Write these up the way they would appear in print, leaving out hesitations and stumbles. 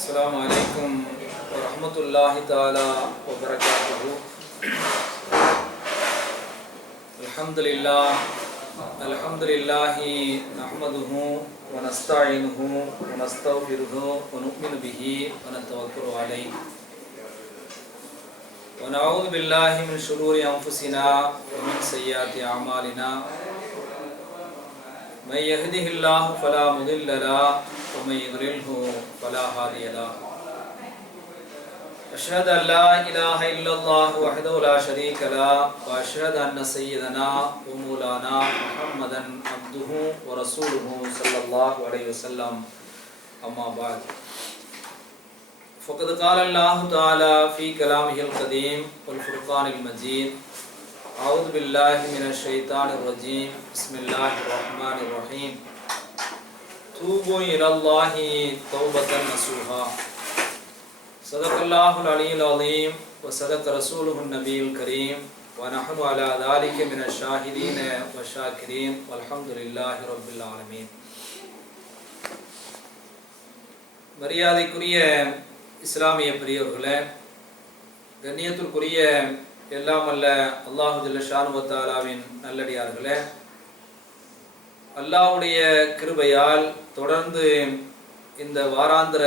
السلام عليكم ورحمة الله تعالى وبركاته. الحمد لله نحمده ونستعينه ونستغفره ونؤمن به ونتوكل عليه ونعوذ بالله من شرور أنفسنا ومن سيئات أعمالنا. من يهده الله فلا مضل له ومن يضلله فلا هادي له. أشهد أن لا إله إلا الله وحده لا شريك له وأشهد أن سيدنا ومولانا محمدا عبده ورسوله صلى الله عليه وسلم. أما بعد فقد قال الله تعالى في كلامه القديم والفرقان المجيد: أعوذ بالله من الشيطان الرجيم. بسم الله الرحمن الرحيم. توبوا إلى الله توبة نصوحا. صدق الله العلي العظيم وصدق رسوله النبي الكريم ونحن على ذلك من الشاهدين والشاكرين والحمد لله رب العالمين. மரியாதைக்குரிய இஸ்லாமிய பெரியவர்களே, கண்ணியத்திற்குரிய எல்லாம் அல்ல அல்லாஹு ஜல்ல ஷானு வ தஆலாவின் நல்லடியார்களே, அல்லாஹ்வுடைய கிருபையால் தொடர்ந்து இந்த வாராந்திர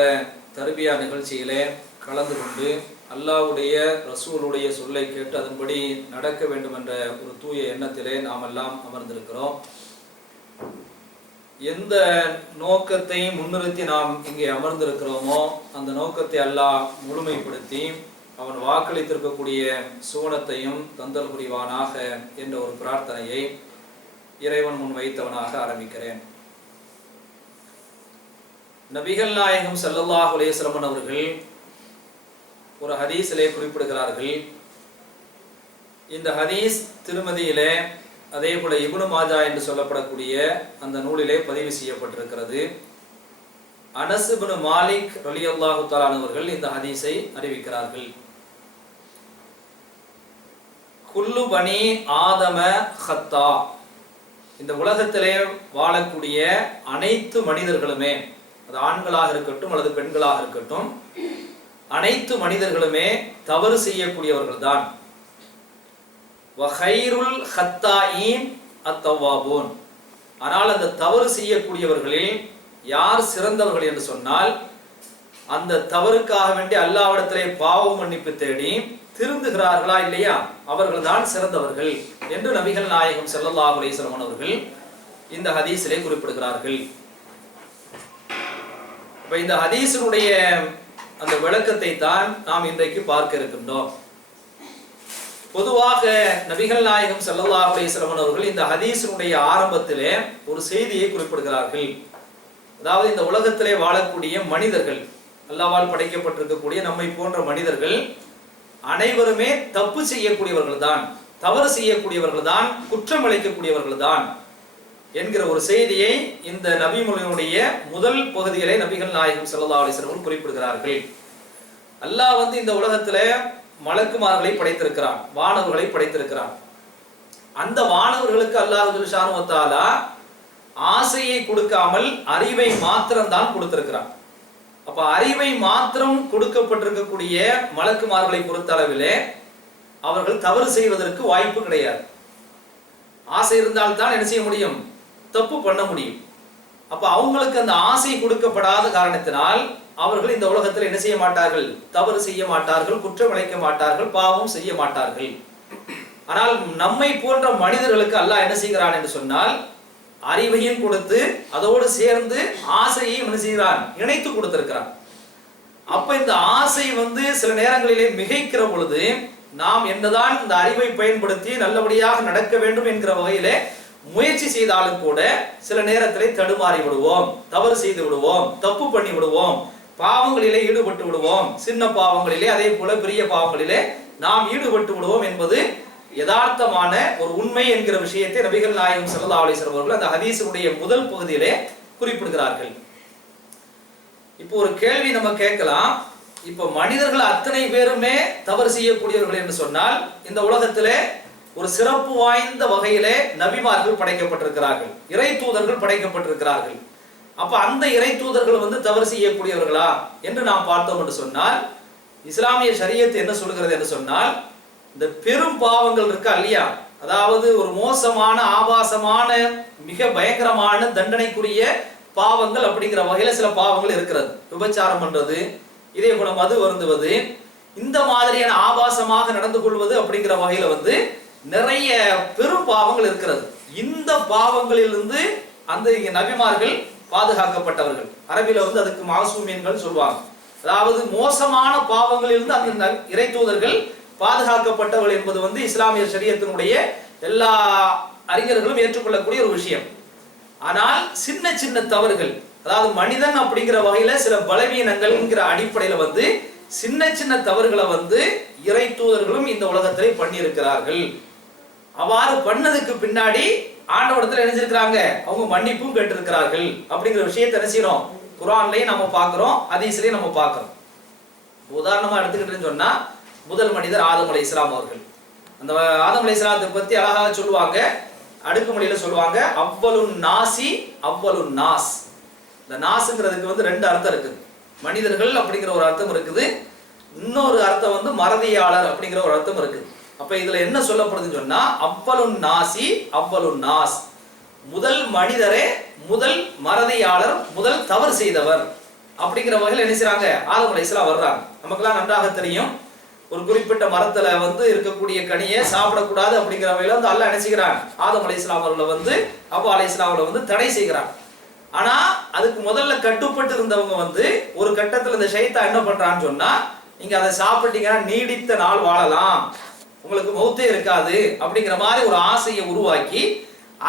தர்பியா நிகழ்ச்சியிலே கலந்து கொண்டு அல்லாஹ்வுடைய ரசூலுடைய சொல்லை கேட்டு அதன்படி நடக்க வேண்டும் என்ற ஒரு தூய எண்ணத்திலே நாம் எல்லாம் அமர்ந்திருக்கிறோம். எந்த நோக்கத்தை முன்னிறுத்தி நாம் இங்கே அமர்ந்திருக்கிறோமோ அந்த நோக்கத்தை அல்லாஹ் முழுமைப்படுத்தி அவன் வாக்களித்திருக்கக்கூடிய சுவனத்தையும் தந்தல் புரிவானாக என்ற ஒரு பிரார்த்தனையை இறைவன் முன் வைத்தவனாக ஆரம்பிக்கிறேன். நபிகள் நாயகம் ஸல்லல்லாஹு அலைஹி வஸல்லம் அவர்கள் ஒரு ஹதீஸிலே குறிப்பிடுகிறார்கள். இந்த ஹதீஸ் திருமதியிலே அதே போல இப்னு மாஜா என்று சொல்லப்படக்கூடிய அந்த நூலிலே பதிவு செய்யப்பட்டிருக்கிறது. அனஸ் இப்னு மாலிக் ரலியல்லாஹு தஆலா அவர்கள் இந்த ஹதீஸை அறிவிக்கிறார்கள். குல்லு பனி ஆதம ஹத்தா, இந்த உலகத்திலே வாழக்கூடிய அனைத்து மனிதர்களுமே, அது ஆண்களாக இருக்கட்டும் அல்லது பெண்களாக இருக்கட்டும், அனைத்து மனிதர்களுமே தவறு செய்யக்கூடியவர்கள் தான். வஹைருல் ஹத்தாயின் அத்தவாபூன், ஆனால் அந்த தவறு செய்யக்கூடியவர்களில் யார் சிறந்தவர்கள் என்று சொன்னால், அந்த தவறுக்காக வேண்டி அல்லாஹ்விடத்திலே பாவ மன்னிப்பு தேடி திருந்துகிறார்களா இல்லையா, அவர்கள் தான் சிறந்தவர்கள் என்று நபிகள் நாயகம் ஸல்லல்லாஹு அலைஹி வஸல்லம் அவர்கள் இந்த ஹதீஸிலே குறிப்பிடுகிறார்கள். இப்ப இந்த ஹதீஸினுடைய அந்த விளக்கத்தை தான் நாம் இன்றைக்கு பார்க்க இருக்கின்றோம். பொதுவாக நபிகள் நாயகம் ஸல்லல்லாஹு அலைஹி வஸல்லம் அவர்கள் இந்த ஹதீஸினுடைய ஆரம்பத்திலே ஒரு செய்தியை குறிப்பிடுகிறார்கள். அதாவது இந்த உலகத்திலே வாழக்கூடிய மனிதர்கள், அல்லாஹ்வால் படைக்கப்பட்டிருக்கக்கூடிய நம்மை போன்ற மனிதர்கள் அனைவருமே தப்பு செய்யக்கூடியவர்கள் தான், தவறு செய்யக்கூடியவர்கள் தான், குற்றம் இழைக்கக்கூடியவர்கள் தான் என்கிற ஒரு செய்தியை இந்த நபிமொழியினுடைய முதல் பகுதியிலே நபிகள் நாயகம் ஸல்லல்லாஹு அலைஹி வஸல்லம் குறிப்பிடுகிறார்கள். அல்லாஹ் இந்த உலகத்துல மலக்குமார்களை படைத்திருக்கிறான், வானவர்களை படைத்திருக்கிறான். அந்த வானவர்களுக்கு அல்லாஹ் ஸுப்ஹானஹு வ தஆலா ஆசையை கொடுக்காமல் அறிவை மாத்திரம் தான் கொடுத்திருக்கிறான். அப்ப அறிவை மாத்திரம் கொடுக்கப்பட்டிருக்கக்கூடிய மலக்குமார்களை பொறுத்தளவிலே அவர்கள் தவறு செய்வதற்கு வாய்ப்பு கிடையாது. ஆசை இருந்தால் தான் என்ன செய்ய முடியும், தப்பு பண்ண முடியும். அப்ப அவங்களுக்கு அந்த ஆசை கொடுக்கப்படாத காரணத்தினால் அவர்கள் இந்த உலகத்தில் என்ன செய்ய மாட்டார்கள், தவறு செய்ய மாட்டார்கள், குற்றம் இழைக்க மாட்டார்கள், பாவம் செய்ய மாட்டார்கள். ஆனால் நம்மை போன்ற மனிதர்களுக்கு அல்லாஹ் என்ன செய்கிறான் என்று சொன்னால், அறிவையும் கொடுத்து அதோடு சேர்ந்து ஆசையையும் என்ன செய்கிறான், இணைத்து கொடுத்திருக்கிறான். அப்ப இந்த ஆசை சில நேரங்களிலே மிகைக்கிற பொழுது நாம் என்னதான் இந்த அறிவை பயன்படுத்தி நல்லபடியாக நடக்க வேண்டும் என்கிற வகையிலே முயற்சி செய்தாலும் கூட சில நேரத்திலே தடுமாறி விடுவோம், தவறு செய்து விடுவோம், தப்பு பண்ணி விடுவோம், பாவங்களிலே ஈடுபட்டு விடுவோம். சின்ன பாவங்களிலே அதே போல பெரிய பாவங்களிலே நாம் ஈடுபட்டு விடுவோம் என்பது யதார்த்தமான ஒரு உண்மை என்கிற விஷயத்தை நபிகள் நாயகம் ஸல்லல்லாஹு அலைஹி வஸல்லம் அவர்கள் அந்த ஹதீஸுடைய முதல் பகுதியிலே குறிப்பிடுகிறார்கள். இப்போ ஒரு கேள்வி நம்ம கேட்கலாம், இப்போ மனிதர்கள் அத்தனை பேருமே தவறு செய்யக்கூடியவர்கள் என்று சொன்னால் இந்த உலகத்திலே ஒரு சிறப்பு வாய்ந்த வகையிலே நபிமார்கள் படைக்கப்பட்டிருக்கிறார்கள், இறை தூதர்கள் படைக்கப்பட்டிருக்கிறார்கள். அப்ப அந்த இறை தூதர்கள் வந்து தவறு செய்யக்கூடியவர்களா என்று நாம் பார்த்தோம் என்று சொன்னால், இஸ்லாமிய ஷரியத் என்ன சொல்கிறது என்று சொன்னால், இந்த பெரும் பாவங்கள் இருக்கா இல்லையா, அதாவது ஒரு மோசமான ஆபாசமான மிக பயங்கரமான தண்டனைக்குரிய பாவங்கள் அப்படிங்கிற வகையில சில பாவங்கள் இருக்கிறது. விபச்சாரம் பண்றது, இதே போல மது வருந்துவது, இந்த மாதிரியான ஆபாசமாக நடந்து கொள்வது அப்படிங்கிற வகையில வந்து நிறைய பெரும் பாவங்கள் இருக்கிறது. இந்த பாவங்களிலிருந்து அந்த நபிமார்கள் பாதுகாக்கப்பட்டவர்கள். அரபில வந்து அதுக்கு மாசூமியன்கள் சொல்வாங்க. அதாவது மோசமான பாவங்களிலிருந்து அந்த இறை தூதர்கள் பாதுகாக்கப்பட்டவர்கள் என்பது வந்து இஸ்லாமிய ஷரியத்தினுடைய எல்லா அறிஞர்களும் ஏற்றுக்கொள்ளக்கூடிய ஒரு விஷயம். ஆனால் சின்ன சின்ன தவறுகள், அதாவது மனிதன் அப்படிங்கிற வகையில சில பலவீனங்கள்ங்கிற அடிப்படையில வந்து சின்ன சின்ன தவறுகளை வந்து இறை தூதர்களும் இந்த உலகத்திலே பண்ணியிருக்கிறார்கள். அவ்வாறு பண்ணதுக்கு பின்னாடி ஆண்டவரிடத்துல நினைச்சிருக்கிறாங்க, அவங்க மன்னிப்பும் கேட்டிருக்கிறார்கள் அப்படிங்கிற விஷயத்தை என்ன செய்யறோம், குர்ஆன்லயும் நம்ம பார்க்கிறோம், ஹதீஸ்லயும் நம்ம பார்க்கிறோம். உதாரணமா எடுத்துக்கிட்டேன்னு சொன்னா, முதல் மனிதர் ஆதம் அலைஹிஸ்ஸலாம் அவர்கள். அந்த ஆதம் அலைஹிஸ்ஸலாத்தை பத்தி அழகாக சொல்லுவாங்க, அடுக்குமொழியில சொல்லுவாங்க, அவ்வலுன் நாசி அவ்வலுன் நாஸ். இந்த நாஸ்ங்கிறதுக்கு வந்து ரெண்டு அர்த்தம் இருக்குது. மனிதர்கள் அப்படிங்கிற ஒரு அர்த்தம் இருக்குது, இன்னொரு அர்த்தம் வந்து மறதியாளர் அப்படிங்கிற ஒரு அர்த்தம் இருக்குது. அப்ப இதுல என்ன சொல்லப்படுதுன்னு சொன்னா, அவ்வலுன் நாசி அவ்வலுன் நாஸ், முதல் மனிதரே முதல் மறதியாளர், முதல் தவறு செய்தவர் அப்படிங்கிற வகையில் என்ன செய்றாங்க, ஆதம் அலைஹிஸ்ஸலாம் வர்றாங்க. நமக்கெல்லாம் நன்றாக தெரியும், ஒரு குறிப்பிட்ட மரத்துல வந்து இருக்கக்கூடிய கனியை சாப்பிடக்கூடாது அப்படிங்கிற வகையில வந்து அல்லாஹ் நினைச்சுக்கிறான், ஆதம் அலைஹிஸ்ஸலாம் அவர்களை வந்து ஹவ்வா அலைஹிஸ்ஸலாம் அவர்களை வந்து தடை செய்கிறான். ஆனா அதுக்கு முதல்ல கட்டுப்பட்டு இருந்தவங்க வந்து ஒரு கட்டத்துல இந்த ஷைத்தான் என்ன பண்றான்னு சொன்னா, நீங்க அதை சாப்பிட்டீங்கன்னா நீடித்த நாள் வாழலாம், உங்களுக்கு மௌத்தே இருக்காது அப்படிங்கிற மாதிரி ஒரு ஆசையை உருவாக்கி,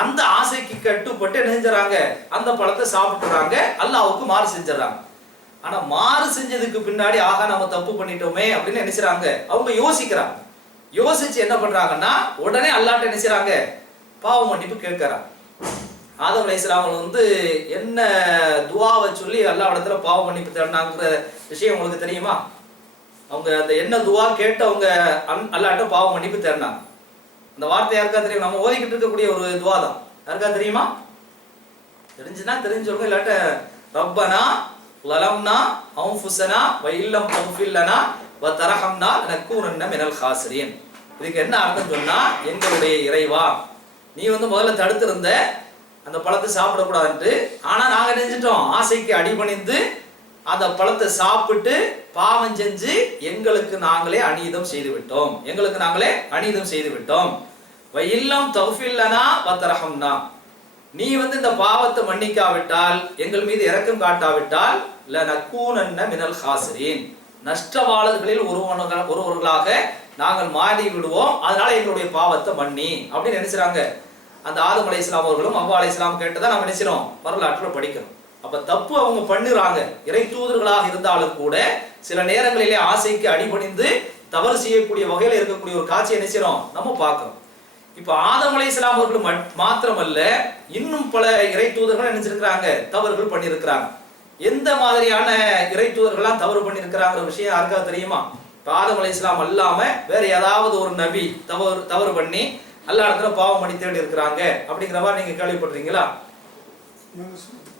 அந்த ஆசைக்கு கட்டுப்பட்டு என்ன செஞ்சுறாங்க, அந்த பழத்தை சாப்பிட்டுறாங்க, அல்லாஹ்வுக்கு மாறு செஞ்சுறாங்க. ஆனா மாறு செஞ்சதுக்கு பின்னாடி ஆகா நம்ம தப்பு பண்ணிட்டோமே அப்படின்னு நினைச்சாங்க. அவங்க யோசிக்கிறாங்க. யோசிச்சு என்ன பண்றாங்கன்னா, உடனே அல்லாஹ்ட்ட நினைச்சாங்க, பாவ மன்னிப்பு கேட்கறாங்க. ஆதம் அலைஹிஸ்ஸலாம் வந்து என்ன துஆவை சொல்லி அல்லாஹ்விடத்துல பாவ மன்னிப்பு தேடினாங்கிற விஷயம் உங்களுக்கு தெரியுமா? அவங்க அந்த என்ன துஆ கேட்டு அவங்க அல்லாஹ்ட்ட பாவ மன்னிப்பு தேடினாங்க. அந்த வார்த்தை யாருக்கா தெரியும்? நம்ம ஓதிக்கிட்டு இருக்கக்கூடிய ஒரு துஆ தான். யாருக்கா தெரியுமா? தெரிஞ்சுனா தெரிஞ்சவங்க, இல்லாட்ட ரப்பனா லலம்னா அன்ஃபுஸனா வ இல்லம் தக்ஃபிர் லனா வ தர்ஹம்னா லனகூனன்ன மினல் காசிரீன். இதுக்கு என்ன அர்த்தம் சொன்னா, எங்களுடைய இறைவா, நீ வந்து முதல்ல தடுத்திருந்த அந்த பழத்தை சாப்பிடக்கூடாதுன்ட்டு, ஆனா நாங்க நினைச்சிட்டோம், ஆசைக்கு அடிபணிந்து அந்த பழத்தை சாப்பிட்டு பாவம் செஞ்சு எங்களுக்கு நாங்களே அநீதம் செய்து விட்டோம், எங்களுக்கு நாங்களே அநீதம் செய்து விட்டோம். வ இல்லம் தக்ஃபிர் லனா வ தர்ஹம்னா, நீ வந்து இந்த பாவத்தை மன்னிக்காவிட்டால், எங்கள் மீது இரக்கம் காட்டாவிட்டால், லனகூனன்ன மினல் காசிரீன், நஷ்டவாளர்களில் ஒருவர்களாக நாங்கள் மாறி விடுவோம், அதனால எங்களுடைய பாவத்தை மன்னி அப்படின்னு நினைச்சாங்க. அந்த ஆதம் அலைஹிஸ்ஸலாம் அவர்களும் ஹவ்வா அலைஹிஸ்ஸலாம் கேட்டதை நம்ம நினைச்சிரோம், வரலாற்றுல படிக்கிறோம். அப்ப தப்பு அவங்க பண்ணுறாங்க. இறை தூதர்களாக இருந்தாலும் கூட சில நேரங்களிலே ஆசைக்கு அடிபணிந்து தவறு செய்யக்கூடிய வகையில இருக்கக்கூடிய ஒரு காட்சியை நினைச்சிரோம், நம்ம பார்க்கிறோம். இப்ப ஆதம் அலைஹிஸ்ஸலாம் அவர்கள் மாத்திரமல்ல, இன்னும் பல இறை தூதர்கள் நினைச்சிருக்கிறாங்க, தவறுகள் பண்ணியிருக்கிறாங்க. எந்த மாதிரியான இறை தூதர்கள்லாம் தவறு பண்ணியிருக்கிறாங்கிற விஷயம் யாருக்காவது தெரியுமா? ஆதம் அலைஹிஸ்ஸலாம் அல்லாம வேற ஏதாவது ஒரு நபி தவறு பண்ணி அல்லாஹ் இடத்துல பாவம் பண்ணி தேடி இருக்கிறாங்க அப்படிங்கிற மாதிரி நீங்க கேள்விப்படுறீங்களா?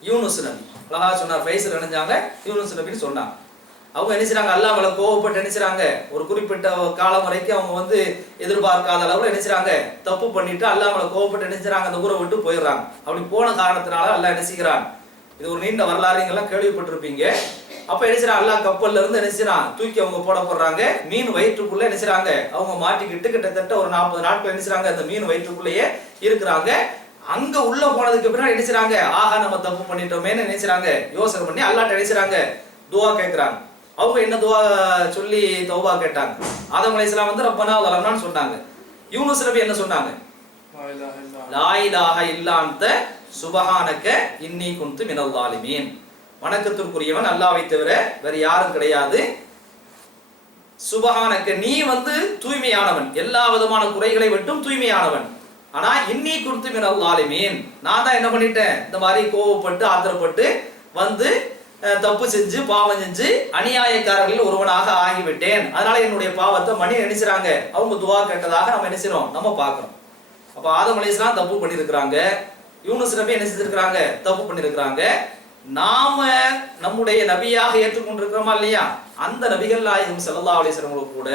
யூனுஸ் நபி அழகா சொன்னார், ஃபைசல் நினைஞ்சாங்க யூனுஸ் நபின்னு சொன்னாங்க. அவங்க நினைச்சாங்க, அல்லாஹ் மேல கோவப்பட்டு நினைச்சாங்க, ஒரு குறிப்பிட்ட காலம் வரைக்கும் அவங்க வந்து எதிர்பார்க்காத அளவுல நினைச்சாங்க, தப்பு பண்ணிட்டு அல்லாஹ் மேல கோவப்பட்டு நினைச்சாங்க, அந்த ஊரை விட்டு போயிடுறாங்க. அப்படி போன காரணத்தினால அல்லாஹ் நினைச்சுக்கிறான். இது ஒரு நீண்ட வரலாறு, எல்லாம் கேள்விப்பட்டிருப்பீங்க. அப்ப நினைச்சான், அல்லாஹ் கப்பல்ல இருந்து நினைச்சான் தூக்கி அவங்க போடுறாங்க, மீன் வயிற்றுக்குள்ள நினைச்சாங்க அவங்க மாட்டிக்கிட்டு கிட்டத்தட்ட ஒரு 40 நாட்கள் நினைச்சாங்க அந்த மீன் வயிற்றுக்குள்ளேயே இருக்கிறாங்க. அங்க உள்ள போனதுக்கு பின்னாடி நினைச்சாங்க, ஆஹா நம்ம தப்பு பண்ணிட்டோமேன்னு நினைச்சாங்க. யோசனை பண்ணி அல்லாஹ்ட்ட நினைச்சாங்க, துஆ கேட்கறாங்க. அவங்க என்ன துஆ சொல்லி தௌபா கேட்டாங்க? ஆதம் அலைஹிஸ்ஸலாம் வந்து ரப்பனா லலம்னான்னு சொன்னாங்க. யூனுஸ் நபி என்ன சொன்னாங்க? லா இலாஹ இல்லா அன்த சுபஹானக இன்னி குன்து மினல் ஸாலிமீன், வணக்கத்திற்குரியவன் அல்லாஹ்வை தவிர வேற யாரும் கிடையாது. சுபஹானக, நீ வந்து தூய்மையானவன், எல்லா விதமான குறைகளை விட்டும் தூய்மையானவன். ஆனா இன்னி குன்து மினல் ஸாலிமீன், நான் தான் என்ன பண்ணிட்டேன், இந்த மாதிரி கோவப்பட்டு ஆத்திரப்பட்டு வந்து தப்பு செஞ்சு பாவம் செஞ்சு அநியாயக்காரர்களில் ஒருவனாக ஆகிவிட்டேன், அதனால என்னுடைய பாவத்தை மணி நினைச்சாங்க. அவங்க துஆ கேட்டதாக நம்ம நினைச்சிரோம், நம்ம பார்க்கிறோம். அப்ப ஆதம் அலைஹிஸ்ஸலாம் தப்பு பண்ணியிருக்கிறாங்க, யூனுஸ் நபி என்ன செஞ்சிருக்கிறாங்க, தப்பு பண்ணியிருக்கிறாங்க. நாம நம்முடைய நபியாக ஏற்றுக்கொண்டிருக்கிறோமா இல்லையா, அந்த நபிகள் நாயகம் ஸல்லல்லாஹு அலைஹி வஸல்லம் கூட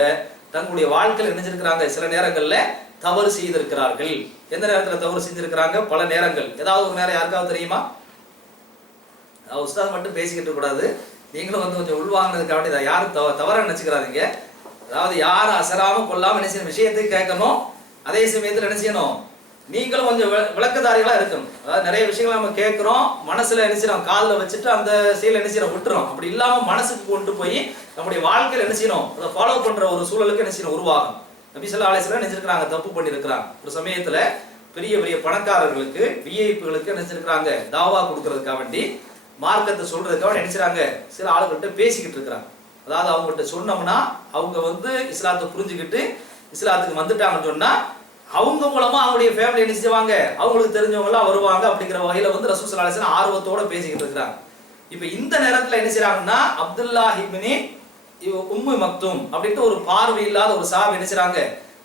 தங்களுடைய வாழ்க்கையில் நினைச்சிருக்கிறாங்க, சில நேரங்கள்ல தவறு செய்திருக்கிறார்கள். எந்த நேரத்துல தவறு செஞ்சிருக்கிறாங்க? பல நேரங்கள். ஏதாவது ஒரு நேரம் யாருக்காவது தெரியுமா? உஸ்தாத் மட்டும் பேசிக்கிட்டு கூடாது, நீங்களும் கொஞ்சம் உள்வாங்கினதுக்காக இதை யாரும் தவறா நினைச்சுக்கிறாதீங்க. அதாவது யாரும் அசராம கொள்ளாம நினைச்ச விஷயத்தை கேட்கணும், அதே சமயத்தில் என்ன செய்யணும், நீங்களும் கொஞ்சம் விளக்கதாரிகளா இருக்கணும். அதாவது நிறைய விஷயங்கள் நம்ம கேட்கிறோம், மனசுல நினைச்சிடும், காதில் வச்சுட்டு அந்த செயல நினைச்சிடும் விட்டுறோம். அப்படி இல்லாம மனசுக்கு கொண்டு போய் நம்முடைய வாழ்க்கையில் என்ன செய்யணும், அதை ஃபாலோ பண்ற ஒரு சூழலுக்கு என்ன செய்யணும் உருவாகும். நபி ஸல்லல்லாஹு அலைஹி வஸல்லம் நினைச்சிருக்கிறாங்க, தப்பு பண்ணியிருக்கிறாங்க. ஒரு சமயத்துல பெரிய பெரிய பணக்காரர்களுக்கு விஐபிகளுக்கு நினைச்சிருக்கிறாங்க தாவா கொடுக்கறதுக்காக வேண்டி, மார்க்கத்தை சொல்றதுக்காக நினைச்சாங்க, சில ஆளுகிட்ட பேசிக்கிட்டு இருக்கிறாங்க. அதாவது அவங்ககிட்ட சொன்னோம்னா அவங்க இஸ்லாத்தை புரிஞ்சுக்கிட்டு இஸ்லாத்துக்கு வந்துட்டாங்கன்னு சொன்னா அவங்க மூலமா அவங்களுடைய ஃபேமிலி என்ன செய்வாங்க, அவங்களுக்கு தெரிஞ்சவங்க எல்லாம் வருவாங்க. அப்படிங்கிற வகையில ரசூல் ஸல்லல்லாஹு அலைஹி வஸல்லம் ஆர்வத்தோட பேசிக்கிட்டு இருக்கிறாங்க. இப்ப இந்த நேரத்துல என்ன செய்றாங்கன்னா, அப்துல்லாஹ் இப்னு உம்மு மக்தூம் அப்படின்ட்டு ஒரு பார்வை இல்லாத ஒரு சஹாபி என்ன செய்றாங்க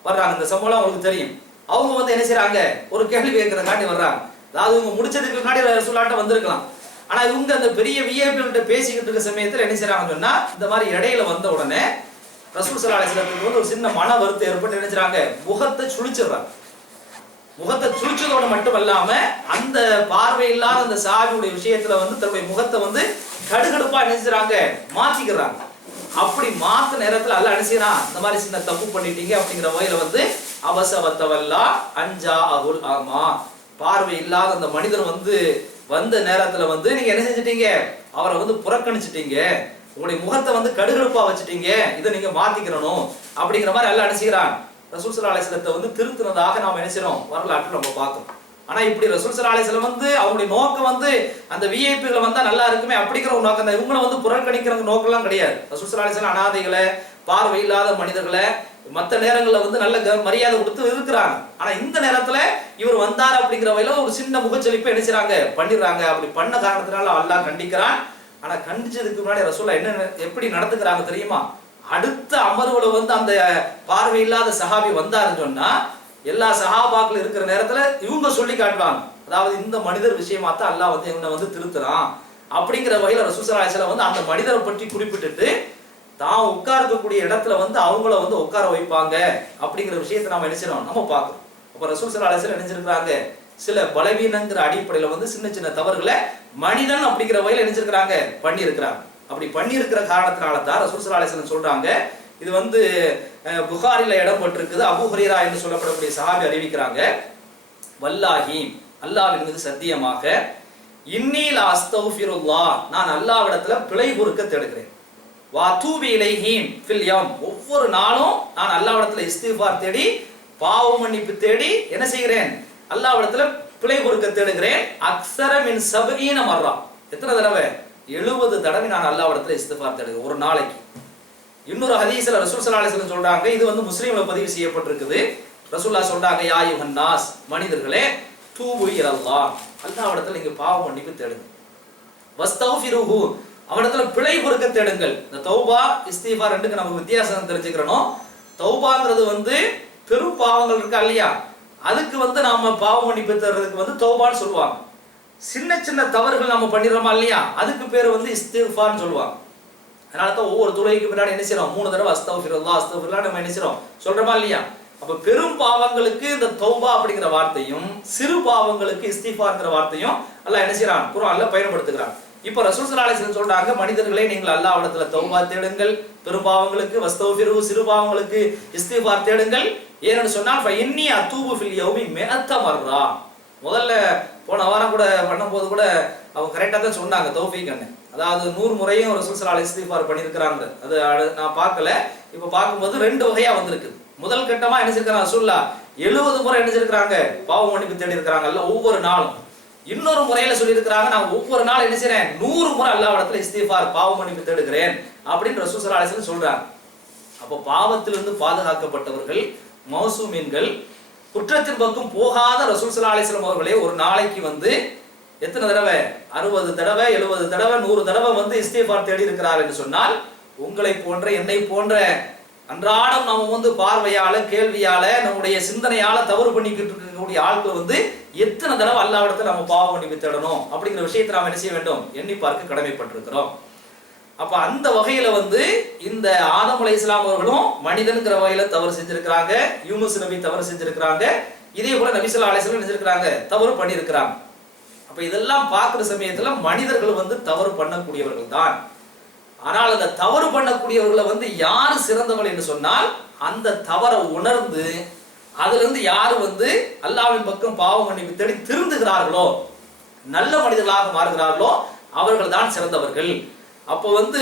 வர்றாங்க. இந்த சம்பவம் அவங்களுக்கு தெரியும். அவங்க என்ன செய்றாங்க, ஒரு கேள்வி கேட்கறதுக்காண்டி வர்றாங்க. அதாவது இவங்க முடிச்சதுக்கு முன்னாடி ரசூலுல்லாஹ்ட்ட வந்திருக்கலாம். ஆனா இவங்க அந்த பெரிய விஐபிகிட்ட பேசிக்கிட்டு இருக்க சமயத்துல என்ன செய்றாங்கன்னு சொன்னா, இந்த மாதிரி இடையில வந்த உடனே ரசூல் ஸல்லல்லாஹு அலைஹி வஸல்லத்துக்கு ஒரு சின்ன மன வருத்தம் ஏற்பட்டு என்ன செய்றாங்க, முகத்தை சுழிச்சிடுறாங்க. முகத்தை சுழிச்சதோட மட்டும் இல்லாம அந்த பார்வை இல்லாத அந்த சஹாபியுடைய விஷயத்துல தன்னுடைய முகத்தை கடுகடுப்பா என்ன செய்றாங்க, மாத்திக்கிறாங்க. அப்படி மாத்த நேரத்துல அல்லாஹ் என்ன செய்றான், இந்த மாதிரி சின்ன தப்பு பண்ணிட்டீங்க அப்படிங்கிற வகையில அபசவத்தவல்லா அஞ்சா அகுல் ஆமா, பார்வை இல்லாத அந்த மனிதர் வந்த நேரத்துல நீங்க என்ன செஞ்சிட்டீங்க, அவரை புறக்கணிச்சிட்டீங்க, உங்களுடைய முகத்தை கடுகடுப்பா வச்சுட்டீங்க, இதை நீங்க மாத்திக்கிறணும் அப்படிங்கிற மாதிரி அல்லாஹ் என்ன செய்றான், ரசூல் ஸல்லல்லாஹு அலைஹி வஸல்லம் திருத்தினதாக நாம என்ன செய்றோம், வரலாற்று நம்ம பார்க்கிறோம். ஆனா இப்படி ரசூல் ஸல்லல்லாஹு அலைஹி வஸல்லம் அவங்களுடைய நோக்கம் அந்த விஐபிகளை வந்தா நல்லா இருக்குமே அப்படிங்கிற ஒரு நோக்கம் தான். இவங்களை புறக்கணிக்கிற நோக்கம்லாம் கிடையாது. ரசூல் ஸல்லல்லாஹு அலைஹி வஸல்லம் அனாதைகளை, பார்வை இல்லாத மனிதர்களை மற்ற நேரங்கள்ல நல்ல மரியாதை கொடுத்து இருக்கிறாங்க. ஆனா இந்த நேரத்துல இவர் வந்தார் அப்படிங்கிற வகையில ஒரு சின்ன முகச்சலிப்பை என்ன செய்றாங்க, பண்ணிடுறாங்க. அப்படி பண்ண காரணத்தினால அல்லாஹ் கண்டிக்கிறான். ஆனா கண்டிச்சதுக்கு முன்னாடி ரசூலுல்லாஹ் என்ன எப்படி நடந்துக்கிறாங்க தெரியுமா, அடுத்த அமர்வுல அந்த பார்வை இல்லாத சஹாபி வந்தாருன்னு சொன்னா எல்லா சஹாபாக்கள் இருக்கிற நேரத்துல இவங்க சொல்லி காட்டுவாங்க, அதாவது இந்த மனிதர் விஷயமா தான் அல்லாஹ் இவனை திருத்துறான் அப்படிங்கிற வகையில ரசூல் ஸல்லல்லாஹு அலைஹி வஸல்லம் அந்த மனிதரை பற்றி குறிப்பிட்டுட்டு தான் உட்கார்க்கக்கூடிய இடத்துல அவங்கள உட்கார வைப்பாங்க அப்படிங்கிற விஷயத்தை நாம நினைச்சிரோம், நம்ம பார்க்கிறோம். அப்ப ரசூல் ஸல்லல்லாஹு அலைஹி வஸல்லம் நினைச்சிருக்கிறாங்க, சில பலவீனங்கிற அடிப்படையில சின்ன சின்ன தவறுகளை மனிதன் அப்படிங்கிற வகையில நினைச்சிருக்கிறாங்க, பண்ணி இருக்கிறாங்க. அப்படி பண்ணி இருக்கிற காரணத்தினால தான் ரசூல் ஸல்லல்லாஹு அலைஹி வஸல்லம் சொல்றாங்க, இது புகாரில இடம் பெற்றிருக்குது. அபூ ஹுரைரா என்று சொல்லப்படக்கூடிய சஹாபி அறிவிக்கிறாங்க, வல்லாஹி அல்லாஹ்வின் மீது சத்தியமாக, இன்னீ லா அஸ்தக்ஃபிருல்லாஹ், நான் அல்லாஹ்விடத்துல பிழை பொறுக்க தேடுகிறேன், வா தூபி இலைஹி ஃபில் யௌம், ஒவ்வொரு நாளும் நான் அல்லாஹ்விடத்துல இஸ்திக்ஃபார் தேடி பாவ மன்னிப்பு தேடி என்ன செய்கிறேன், அல்லாஹ்விடத்துல பிழை பொறுக்க தேடுகிறேன். அக்ஸர மின் 70 மர்ரா, எத்தனை தடவை, 70 தடவை நான் அல்லாஹ்விடத்துல இஸ்திக்ஃபார் தேடுகிறேன் ஒரு நாளைக்கு. இன்னொரு ஹதீஸ்ல ரசூல் ஸல்லல்லாஹு அலைஹி வஸல்லம் சொல்றாங்க, இது முஸ்லிம்ல பதிவு செய்யப்பட்டிருக்குது. ரசூலுல்லாஹ் சொல்றாங்க, யா அய்யுஹன் நாஸ், மனிதர்களே, தூபு இலல்லாஹ், அல்லாஹ்விடத்துல நீங்க பாவ மன்னிப்பு தேடுங்க, வஸ்தக்ஃபிருஹு, அவனிடத்துல பிழை பொறுக்க தேடுங்கள். இந்த தௌபா இஸ்திக்ஃபார் ரெண்டுக்கு நமக்கு வித்தியாசம் தெரிஞ்சுக்கிறணும். தௌபாங்கிறது பெரும் பாவங்கள் இருக்கா இல்லையா, அதுக்கு நாம பாவ மன்னிப்பு தேடுறதுக்கு தௌபான்னு சொல்லுவாங்க. சின்ன சின்ன தவறுகள் நாம பண்ணிடுறோமா இல்லையா, அதுக்கு பேர் இஸ்திக்ஃபார்னு சொல்லுவாங்க. அதனால தான் ஒவ்வொரு தொழுகைக்கு பின்னாடி என்ன செய்றோம், 3 தடவை அஸ்தக்ஃபிருல்லாஹ் அஸ்தக்ஃபிருல்லாஹ் நம்ம என்ன செய்றோம் சொல்றோமா இல்லையா. அப்ப பெரும் பாவங்களுக்கு இந்த தௌபா அப்படிங்கிற வார்த்தையும், சிறு பாவங்களுக்கு இஸ்திக்ஃபார்ங்கிற வார்த்தையும் அல்லாஹ் என்ன செய்றான், குர்ஆன்ல பயன்படுத்துகிறான். இப்ப ரசூல் ஸல்லல்லாஹு அலைஹி வஸல்லம் சொல்றாங்க, மனிதர்களே நீங்கள் அல்லாஹ்விடத்துல தௌபா தேடுங்கள், பெரும் பாவங்களுக்கு வஸ்தக்ஃபிரு, சிறு பாவங்களுக்கு இஸ்திக்ஃபார் தேடுங்கள். ஏன்னு சொன்னா ஃபஇன்னி அதூபு ஃபில் யௌமி 100 மர்ரா. முதல்ல போன வாரம் கூட பண்ணும்போது கூட அவங்க கரெக்டா தான் சொன்னாங்க தௌஃபீக் அண்ணன், அதாவது 100 முறையும் ரசூல் ஸல்லல்லாஹு அலைஹி வஸல்லம் இஸ்திக்ஃபார் பண்ணியிருக்கிறாங்க. அது நான் பார்க்கல, இப்ப பார்க்கும்போது 2 வகையா வந்திருக்கு. முதல் கட்டமா என்ன செஞ்சிருக்காங்க ரசூலுல்லாஹ் 70 முறை என்ன செஞ்சிருக்காங்க, பாவ மன்னிப்பு தேடி இருக்கிறாங்கல்ல ஒவ்வொரு நாளும். இன்னொரு முறையில சொல்லி இருக்கிறாங்க, நான் ஒவ்வொரு நாள் என்ன செய்றேன், 100 முறை அல்லாஹ்விடத்துல இஸ்திக்ஃபார் பாவ மன்னிப்பு தேடுகிறேன் அப்படின்னு ரசூல் ஸல்லல்லாஹு அலைஹி வஸல்லம் சொல்றாங்க. அப்போ பாவத்திலிருந்து பாதுகாக்கப்பட்டவர்கள் மௌசூமீன்கள், குற்றத்தின் பக்கம் போகாத ரசூல் ஸல்லல்லாஹு அலைஹி வஸல்லம் அவர்களே ஒரு நாளைக்கு எத்தனை தடவை, 60 தடவை 70 தடவை 100 தடவை இஸ்திக்ஃபார் தேடி இருக்கிறார் என்று சொன்னால், உங்களை போன்ற என்னை போன்ற அன்றாடம் நாம பார்வையால கேள்வியால நம்முடைய சிந்தனையால தவறு பண்ணிக்கிட்டு இருக்கக்கூடிய ஆட்கள் வந்து எத்தனை தடவை அல்லாஹ்விடத்தில் நம்ம பாவ மன்னிப்பு தேடணும் அப்படிங்கிற விஷயத்தை நாம் என்ன செய்ய வேண்டும், எண்ணி பார்க்க கடமைப்பட்டிருக்கிறோம். அப்ப அந்த வகையில வந்து இந்த ஆதம் அலைஹிஸ்ஸலாம் அவர்களும் மனிதன்கிற வகையில தவறு செஞ்சிருக்கிறாங்க, யூனுஸ் நபி தவறு செஞ்சிருக்கிறாங்க, இதே போல நபி ஸல்லல்லாஹு அலைஹி வஸல்லம் செஞ்சிருக்கிறாங்க, தவறு பண்ணியிருக்கிறாங்க. அப்ப இதெல்லாம் பார்க்கிற சமயத்துல மனிதர்கள் வந்து தவறு பண்ணக்கூடியவர்கள் தான். ஆனால் அந்த தவறு பண்ணக்கூடியவர்களை வந்து யாரு சிறந்தவர்கள் என்று சொன்னால், அந்த தவறை உணர்ந்து அதுல இருந்து யாரு வந்து அல்லாஹ்வின் பக்கம் பாவ மன்னிப்பு தேடி திருந்துகிறார்களோ, நல்ல மனிதர்களாக மாறுகிறார்களோ, அவர்கள் தான் சிறந்தவர்கள். அப்போ வந்து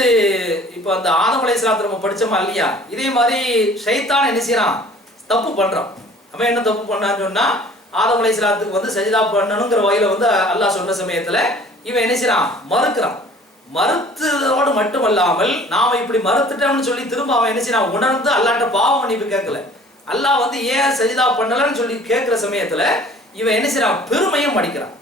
இப்போ அந்த ஆதம் அலைஹிஸ்ஸலாத்தை நம்ம படிச்சோமா இல்லையா, இதே மாதிரி ஷைத்தான் என்ன செய்யறான், தப்பு பண்றான். அவன் என்ன தப்பு பண்ணான்னு சொன்னா, ஆதம் அலைஹிஸ்ஸலாத்துக்கு வந்து சஜிதா பண்ணணுங்கிற வகையில வந்து அல்லாஹ் சொன்ன சமயத்துல இவன் என்ன செய்யறான், மறுக்கிறான். மறுத்ததோடு மட்டுமல்லாமல் நாம இப்படி மறுத்துட்டோம்னு சொல்லி திரும்ப அவன் என்ன செய்யறான், உணர்ந்து அல்லாஹ்ட்ட பாவ மன்னிப்பு கேட்கல. அல்லாஹ் வந்து ஏன் சஜிதா பண்ணலன்னு சொல்லி கேட்கிற சமயத்துல இவன் என்ன செய்யறான், பெருமையும் அடிக்கிறான்.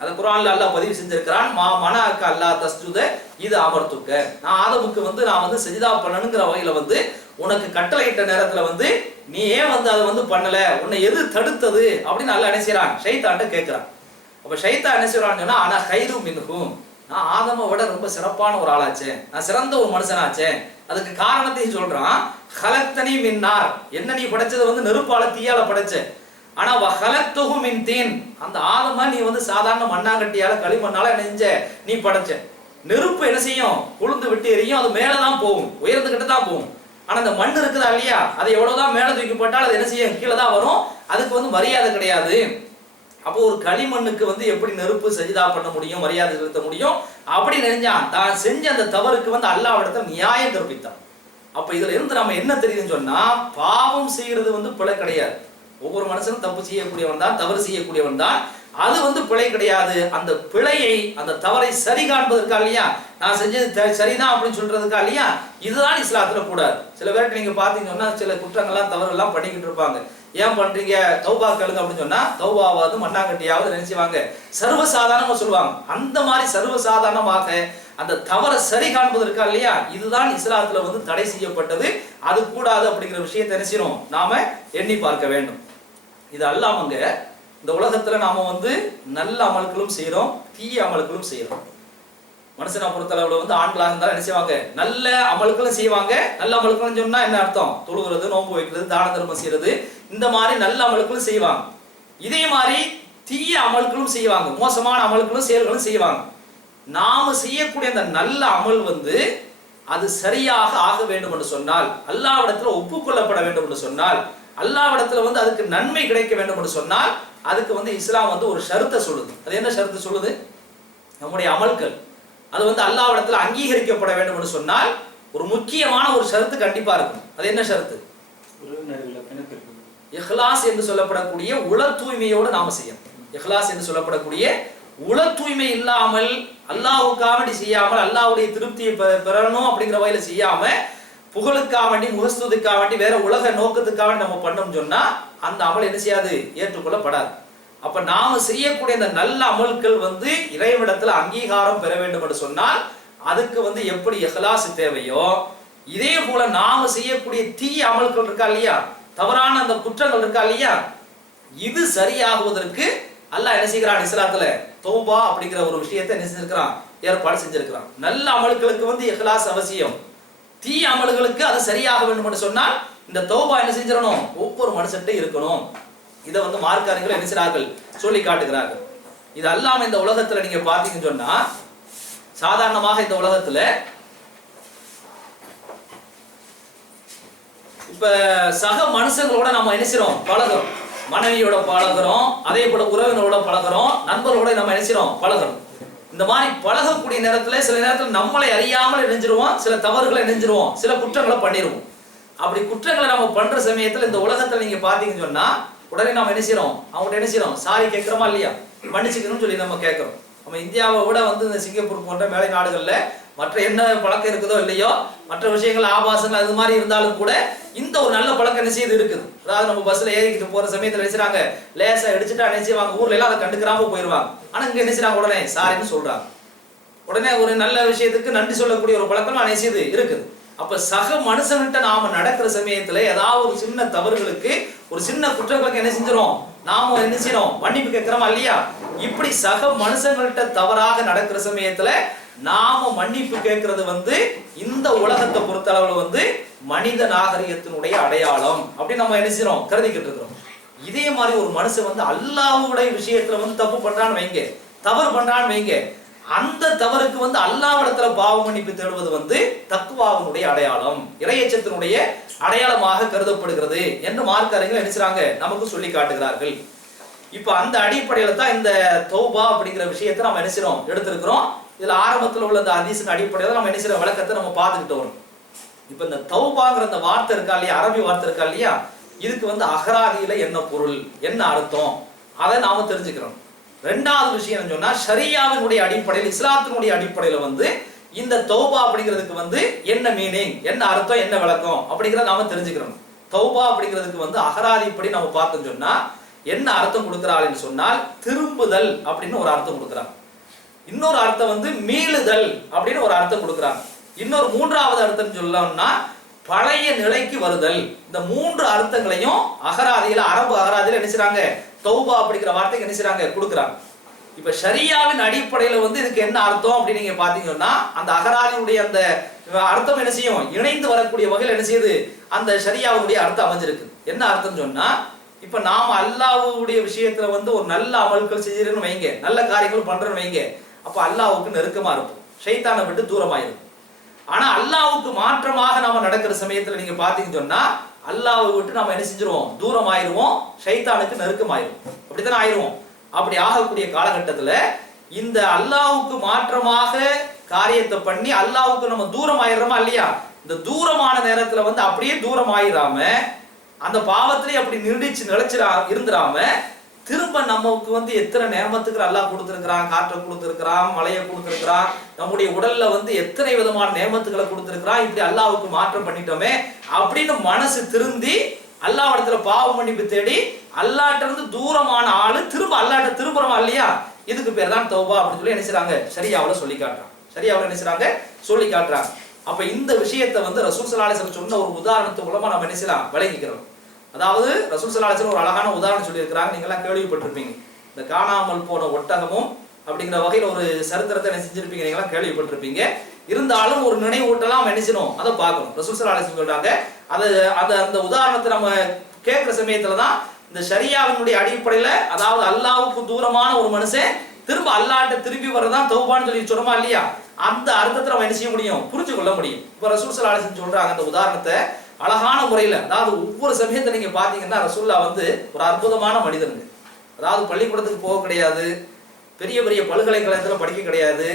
அது குர்ஆன்ல அல்லாஹ் பதிவு செஞ்சிருக்கிறான், மா மனஅக்க அல்லாஹ் தஸ்ஜுத இது அமர்த்துக்க, நான் ஆதமுக்கு வந்து நான் வந்து சஜிதா பண்ணணுங்கிற வகையில வந்து உனக்கு கட்டளையிட்ட நேரத்துல வந்து நீ ஏன் வந்து அதை வந்து பண்ணல, உன்னை எது தடுத்தது அப்படின்னு அல்லாஹ் என்ன செய்யறான், ஷைத்தான்ட்ட கேட்கிறான். அப்ப ஷைத்தான் என்ன செய்யறான்னு சொன்னா, ஆனா கைரு மின்ஹும், நான் ஆதமை விட ரொம்ப சிறப்பான ஒரு ஆளாச்சே, நான் சிறந்த ஒரு மனுஷனாச்சே. அதுக்கு காரணத்தையும் சொல்றான், ஹலக்தனி மின்னார், என்ன நீ படைச்சது வந்து நெருப்பால தீயால படைச்ச, ஆனா வஹலக்துஹு மின் தீன், அந்த ஆதம நீ வந்து சாதாரண மண்ணாங்கட்டியால களிமண்ணால நெஞ்ச நீ படைச்ச. நெருப்பு என்ன செய்யும், கொழுந்து விட்டு எரியும், அது மேலதான் போகும், உயர்ந்துகிட்டு தான் போகும். ஆனா அந்த மண் இருக்குதா இல்லையா, அது எவ்வளவுதான் மேல தூக்கி போட்டாலும் அது என்ன செய்யும், கீழே தான் வரும், அதுக்கு வந்து மரியாதை கிடையாது. அப்போ ஒரு களிமண்ணுக்கு வந்து எப்படி நெருப்பு சஜிதா பண்ண முடியும், மரியாதை செலுத்த முடியும், அப்படி நினைஞ்சான். தான் செஞ்ச அந்த தவறுக்கு வந்து அல்லாஹ்விடத்தில் நியாயம் கற்பித்தான். அப்ப இதுல இருந்து நம்ம என்ன தெரியுதுன்னு சொன்னா, பாவம் செய்யறது வந்து பிழை கிடையாது. ஒவ்வொரு மனுஷனும் தப்பு செய்யக்கூடியவன் தான், தவறு செய்யக்கூடியவன் தான், அது வந்து பிழை கிடையாது. அந்த பிழையை, அந்த தவறை சரி காண்பதற்கா இல்லையா, நான் செஞ்சது சரிதான் அப்படின்னு சொல்றதுக்கா இல்லையா, இதுதான் இஸ்லாத்துல கூடாது. சில பேருக்கு நீங்க பாத்தீங்கன்னா சில குற்றங்கள்லாம் தவறு எல்லாம் பண்ணிக்கிட்டு இருப்பாங்க. ஏன் பண்றீங்க, தௌபா கேளுங்க அப்படின்னு சொன்னா தௌபாவது மண்ணாங்கட்டியாவது நினைச்சுவாங்க, சர்வசாதாரணமா சொல்லுவாங்க. அந்த மாதிரி சர்வசாதாரணமாக அந்த தவறை சரி காண்பதற்கா இல்லையா, இதுதான் இஸ்லாத்துல வந்து தடை செய்யப்பட்டது, அது கூடாது அப்படிங்கிற விஷயத்தை என்ன செய்யணும், நாம எண்ணி பார்க்க வேண்டும். இது அல்லாமங்க இந்த உலகத்துல நாம வந்து நல்ல அமல்களும் செய்யறோம், தீய அமல்களும் செய்யறோம். மனுஷனை பொறுத்தளவுல வந்து ஆண்களாக இருந்தாலும் என்ன செய்வாங்க, நல்ல அமல்களும் செய்வாங்க. நல்ல அமல்களும் சொன்னா என்ன அர்த்தம், தொழுகிறது, நோன்பு வைக்கிறது, தான தர்மம் செய்யறது, இந்த மாதிரி நல்ல அமல்களும் செய்வாங்க. இதே மாதிரி தீய அமல்களும் செய்வாங்க, மோசமான அமல்களும் செயல்களும் செய்வாங்க. நாம செய்யக்கூடிய அந்த நல்ல அமல் வந்து அது சரியாக ஆக வேண்டும் என்று சொன்னால், அல்லாஹ்விடத்துல ஒப்புக்கொள்ளப்பட வேண்டும் என்று சொன்னால், அல்லாஹ்விடத்துல வந்து அதுக்கு நன்மை கிடைக்க வேண்டும் என்று சொன்னால், அதுக்கு வந்து இஸ்லாம் வந்து ஒரு ஷரத்தை சொல்லுது. அது என்ன ஷரத்து சொல்லுது, நம்முடைய அமல்கள் அது வந்து அல்லாஹ்விடத்துல அங்கீகரிக்கப்பட வேண்டும் என்று சொன்னால் ஒரு முக்கியமான ஒரு ஷரத்து கண்டிப்பா இருக்கும். அது என்ன ஷரத்து, இஹ்லாஸ் என்று சொல்லப்படக்கூடிய உள தூய்மையோடு நாம செய்யணும். இஹ்லாஸ் என்று சொல்லப்படக்கூடிய உள தூய்மை இல்லாமல், அல்லாஹ்வுக்காக செய்யாமல், அல்லாஹ்வுடைய திருப்தியை பெறணும் அப்படிங்கிற வகையில செய்யாம, புகழுக்காக வேண்டி, முகஸ்துதிக்காக வேண்டி, வேற உலக நோக்கத்துக்காக நம்ம பண்ணோம்னு சொன்னா அந்த அமல் என்ன செய்யாது, ஏற்றுக்கொள்ளப்படாது. அப்ப நாம செய்யக்கூடிய அந்த நல்ல அமல்கள் வந்து இறைவனிடத்துல அங்கீகாரம் பெற வேண்டும் என்று சொன்னால் அதுக்கு வந்து எப்படி இஹ்லாஸ் தேவையோ, இதே போல நாம செய்யக்கூடிய தீய அமல்கள் இருக்கா இல்லையா, தவறான அந்த குற்றங்கள் இருக்கா இல்லையா, இது சரியாகுவதற்கு அல்லாஹ் என்ன செய்கிறான், இஸ்லாத்துல தௌபா அப்படிங்கிற ஒரு விஷயத்தை என்ன செஞ்சிருக்கிறான், ஏற்பாடு செஞ்சிருக்கிறான். நல்ல அமல்களுக்கு வந்து இஹ்லாஸ் அவசியம், தீய அமல்களுக்கு அது சரியாக வேண்டும் என்று சொன்னால் இந்த தௌபா என்ன செஞ்சிடணும், ஒவ்வொரு மனுஷன்கிட்ட இருக்கணும். இதை வந்து மார்க்காரர்கள் என்ன செய்றார்கள், சொல்லி காட்டுகிறார்கள். இது அல்லாம இந்த உலகத்துல நீங்க பாத்தீங்கன்னு சொன்னா, சாதாரணமாக இந்த உலகத்துல இப்ப சக மனுஷங்களோட நம்ம என்ன செய்றோம், பழகுறோம். மனைவியோட பழகுறோம், அதே போல உறவினரோட பழகுறோம், நண்பர்களோட நம்ம என்ன செய்றோம், பழகுறோம். இந்த மாதிரி பழகக்கூடிய நேரத்துல சில நேரத்துல நம்மளை அறியாமல் நெஞ்சிருவோம், சில தவறுகளை நெஞ்சிருவோம், சில குற்றங்களை பண்ணிடுவோம். அப்படி குற்றங்களை நம்ம பண்ற சமயத்துல இந்த உலகத்துல நீங்க பாத்தீங்கன்னு சொன்னா உடனே நம்ம என்ன செய்யறோம், அவங்கள்ட்ட என்ன செய்யறோம், சாரி கேட்கிறோமா இல்லையா, மன்னிச்சுக்கணும்னு சொல்லி நம்ம கேட்கிறோம். நம்ம இந்தியாவை விட வந்து இந்த சிங்கப்பூர் போன்ற மேலை நாடுகள்ல மற்ற என்ன பழக்கம் இருக்குதோ இல்லையோ, மற்ற விஷயங்கள் ஆபாசங்கள் அது மாதிரி இருந்தாலும் கூட இந்த ஒரு நல்ல பழக்கம் என்ன செய்யுது இருக்குது. அதாவது நம்ம பஸ்ல ஏறிக்கிட்டு போற சமயத்துல நினைச்சாங்க லேசா அடிச்சுட்டா நினைச்சுவாங்க, ஊர்ல எல்லாம் அதை கண்டுக்கிறாம போயிருவாங்க. ஆனா இங்க நினைச்சாங்க உடனே சாரின்னு சொல்றாங்க. உடனே ஒரு நல்ல விஷயத்துக்கு நன்றி சொல்லக்கூடிய ஒரு பழக்கம் நினைச்சது இருக்குது. அப்ப சக மனுஷன்கிட்ட நாம நடக்கிற சமயத்துல ஏதாவது ஒரு சின்ன தவறுகளுக்கு, ஒரு சின்ன குற்றங்களுக்கு என்ன செஞ்சிடும், நாம என்ன செய்யறோம்? மன்னிப்பு கேட்கிறோமா இல்லையா? இப்படி சக மனுஷங்கள்ட்ட தவறாக நடக்கிற சமயத்துல நாம மன்னிப்பு கேட்கறது இந்த உலகத்தை பொறுத்த அளவுல மனித நாகரிகத்தினுடைய அடையாளம் அப்படி நம்ம என்ன செய்யறோம்? கருதிக்கிட்டு இருக்கிறோம். இதே மாதிரி ஒரு மனுஷன் அல்லாஹ்வுடைய விஷயத்துல தப்பு பண்றான்னு வைங்க, தவறு பண்றான்னு வைங்க, அந்த தவறுக்கு அல்லாஹ்விடத்துல பாவ மன்னிப்பு தேடுவது தக்வாவினுடைய அடையாளம், இறையச்சத்தினுடைய அடையாளமாக கருதப்படுகிறது என்று மார்க்க அறிஞர்கள் நினைச்சாங்க, நமக்கு சொல்லி காட்டுகிறார்கள். இப்ப அந்த அடிப்படையில தான் இந்த தௌபா அப்படிங்கிற விஷயத்தை நம்ம நினைச்சிரோம் எடுத்திருக்கிறோம். இதுல ஆரம்பத்தில் உள்ள அந்த ஹதீஸின் அடிப்படையில நம்ம நினைச்சிற விளக்கத்தை நம்ம பார்த்துக்கிட்டு வரோம். இப்ப இந்த தௌபாங்கிற அந்த வார்த்தை இருக்கா இல்லையா, அரபி வார்த்தை இருக்கா இல்லையா, இதுக்கு அகராதியில என்ன பொருள், என்ன அர்த்தம், அதை நாம தெரிஞ்சுக்கிறோம். ரெண்டாவது விஷயம் என்ன சொன்னா, ஷரியாவினுடைய அடிப்படையில், இஸ்லாத்தினுடைய அடிப்படையில இந்த தௌபா அப்படிங்கிறதுக்கு என்ன மீனிங், என்ன அர்த்தம், என்ன விளக்கம் அப்படிங்கிறத நாம தெரிஞ்சுக்கிறோம். தௌபா அப்படிங்கிறதுக்கு அகராதிப்படி நம்ம பார்த்தோம் சொன்னா என்ன அர்த்தம் கொடுக்கிறாள்னு சொன்னால் திரும்புதல் அப்படின்னு ஒரு அர்த்தம் கொடுக்குறாங்க. இன்னொரு அர்த்தம் மீளுதல் அப்படின்னு ஒரு அர்த்தம் கொடுக்குறாங்க. இன்னொரு மூன்றாவது அர்த்தம் சொல்லணும்னா பழைய நிலைக்கு வருதல். இந்த மூன்று அர்த்தங்களையும் அகராதியில, அரபு அகராதியில என்ன செய்றாங்க? தௌபா அப்படிங்கிற வார்த்தைக்கு என்ன செய்றாங்க? கொடுக்குறாங்க. இப்ப ஷரியாவின் அடிப்படையில இதுக்கு என்ன அர்த்தம் அப்படின்னு நீங்க பாத்தீங்கன்னா அந்த அகராதியுடைய அந்த அர்த்தம் என்ன செய்யும்? இணைந்து வரக்கூடிய வகையில் என்ன செய்யுது? அந்த ஷரியாவுடைய அர்த்தம் அமைஞ்சிருக்கு. என்ன அர்த்தம் சொன்னா, இப்ப நாம அல்லாஹ்வுடைய விஷயத்துல ஒரு நல்ல அமல்கள் செய்யறோம்னு வைங்க, நல்ல காரியங்கள் பண்றோம்னு வைங்க, அப்ப அல்லாஹ்வுக்கு நெருக்கமா இருக்கும், ஷைத்தானை விட்டு தூரமாயிருக்கும். ஆனா அல்லாஹ்வுக்கு மாற்றமாக நாம நடக்கிற சமயத்துல நீங்க பாத்தீங்கன்னு சொன்னா அல்லாஹ்வை விட்டு நாம என்ன செஞ்சிருவோம்? தூரமாயிருவோம், ஷைத்தானுக்கு நெருக்கமாயிருவோம். அப்படித்தானே ஆயிருவோம். அப்படி ஆகக்கூடிய காலகட்டத்துல இந்த அல்லாஹ்வுக்கு மாற்றமாக காரியத்தை பண்ணி அல்லாஹ்வுக்கு நம்ம தூரம் ஆயிடுறோமா இல்லையா, இந்த தூரமான நேரத்துல அப்படியே தூரம் ஆயிராம அந்த பாவத்திலே அப்படி நிலைச்சிரா இருந்துராம திரும்ப நமக்கு எத்தனை நேமத்துக்கு அல்லாஹ் கொடுத்திருக்கிறான், காற்றை கொடுத்திருக்கிறான், மழையை கொடுத்திருக்கிறான், நம்முடைய உடல்ல எத்தனை விதமான நேமத்துக்களை கொடுத்திருக்கிறான், இப்படி அல்லாஹ்வுக்கு மாற்றம் பண்ணிட்டோமே அப்படின்னு மனசு திருந்தி அல்லாஹ்விடத்துல பாவ மன்னிப்பு தேடி அல்லாஹ்ட்ட இருந்து தூரமான ஆளு திரும்ப அல்லாஹ்ட்ட திரும்புறோமா இல்லையா, இதுக்கு பேர் தான் தௌபா அப்படின்னு சொல்லி என்ன செய்றாங்க? ஷரியாவுல சொல்லி காட்டுறாங்க. ஷரியாவுல என்ன செய்றாங்க? சொல்லி காட்டுறாங்க. அப்ப இந்த விஷயத்தை ரசூல் ஸல்லல்லாஹு அலைஹி வஸல்லம் சொன்ன ஒரு உதாரணத்து மூலமா நம்ம என்ன செய்யலாம்? விளங்கிக்கிறோம். அதாவது ரசூல் ஸல்லல்லாஹு அலைஹி வஸல்லம் ஒரு அழகான உதாரணம் சொல்லி இருக்கிறாங்க. நீங்க எல்லாம் கேள்விப்பட்டிருப்பீங்க. இந்த காணாமல் போன ஒட்டகமும் அப்படிங்கிற வகையில் ஒரு சரித்திரத்தை என்ன செஞ்சிருப்பீங்க, நீங்க எல்லாம் கேள்விப்பட்டிருப்பீங்க. இருந்தாலும் ஒரு நினைவூட்டலாம் என்ன செய்யணும், அதை பார்க்கணும். ரசூல் ஸல்லல்லாஹு அலைஹி வஸல்லம் சொல்றாங்க, அந்த உதாரணத்தை நம்ம கேட்கிற சமயத்துல தான் இந்த ஷரியாவினுடைய அடிப்படையில, அதாவது அல்லாஹ்வுக்கு தூரமான ஒரு மனுஷன் திரும்ப அல்லாஹ்ட்ட திரும்பி வரதான் தௌபான்னு சொல்லி சொல்றோமா இல்லையா, அந்த அர்த்தத்தை நம்ம என்ன செய்ய முடியும்? புரிஞ்சு கொள்ள முடியும். இப்ப ரசூல் ஸல்லல்லாஹு அலைஹி வஸல்லம் சொல்றாங்க அந்த உதாரணத்தை அழகான முறையில, அதாவது ஒவ்வொரு சமயத்தை நீங்க பாத்தீங்கன்னா ரசூல்லா ஒரு அற்புதமான மனிதனுங்க. அதாவது பள்ளிக்கூடத்துக்கு போக கிடையாது, பெரிய பெரிய பல்கலைக்கழகத்துல படிக்க கிடையாது.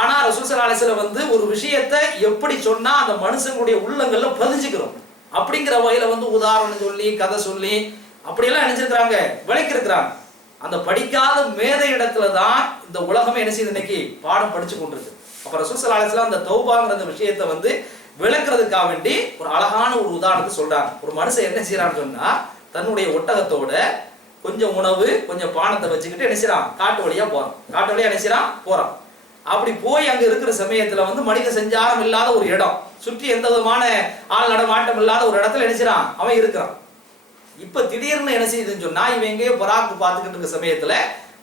ஆனா ரசூல் ஸல்லல்லாஹு அலைஹி வஸல்லம் ஒரு விஷயத்தை எப்படி சொன்னா அந்த மனுஷங்களுடைய உள்ளங்கள்ல பதிஞ்சுக்கிறோம் அப்படிங்கிற வகையில உதாரணம் சொல்லி கதை சொல்லி அப்படியெல்லாம் நினைச்சிருக்கிறாங்க, விளக்கி இருக்கிறாங்க. அந்த படிக்காத மேதை இடத்துல தான் இந்த உலகமே என்ன செய்யுது? இன்னைக்கு பாடம் படிச்சு கொண்டிருக்கு. அப்ப ரசூல் ஸல்லல்லாஹு அலைஹி வஸல்லம் அந்த தௌபாங்கிற அந்த விஷயத்தை விளக்குறதுக்காக வேண்டி ஒரு அழகான ஒரு உதாரணத்தை சொல்றாங்க. ஒரு மனுஷன் என்ன செய்யறான்னு சொன்னா தன்னுடைய ஒட்டகத்தோட கொஞ்சம் உணவு கொஞ்சம் பானத்தை வச்சுக்கிட்டு என்ன செய்யறான்? காட்டு வழியா போறான். காட்டு வழியா என்ன செய்யறான்? போறான். அப்படி போய் அங்க இருக்கிற சமயத்துல மனித சஞ்சாரம் இல்லாத ஒரு இடம், சுற்றி எந்த விதமான ஆள் நடமாட்டம் இல்லாத ஒரு இடத்துல என்ன செய்யறான்? அவன் இருக்கிறான். இப்ப திடீர்னு என்ன செய்யுதுன்னு சொன்னா இவன் எங்கேயோ பராக்கு பார்த்துக்கிட்டு இருக்க சமயத்துல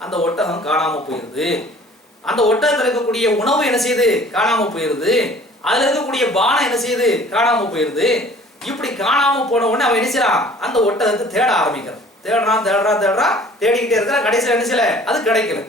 அந்த ஒட்டகம் காணாம போயிருது. அந்த ஒட்டகத்துல இருக்கக்கூடிய உணவு என்ன செய்யுது? காணாம போயிருது. அதுல இருக்கக்கூடிய பானம் என்ன செய்யுது? காணாம போயிருது. இப்படி காணாம போன உடனே அவன் என்ன செய்யறான்? அந்த ஒட்டகத்தை தேட ஆரம்பிக்கிறான். தேடுறான், தேடிக்கிட்டே இருக்கிறான். கடைசியில் என்ன செய்யல? அது கிடைக்கல.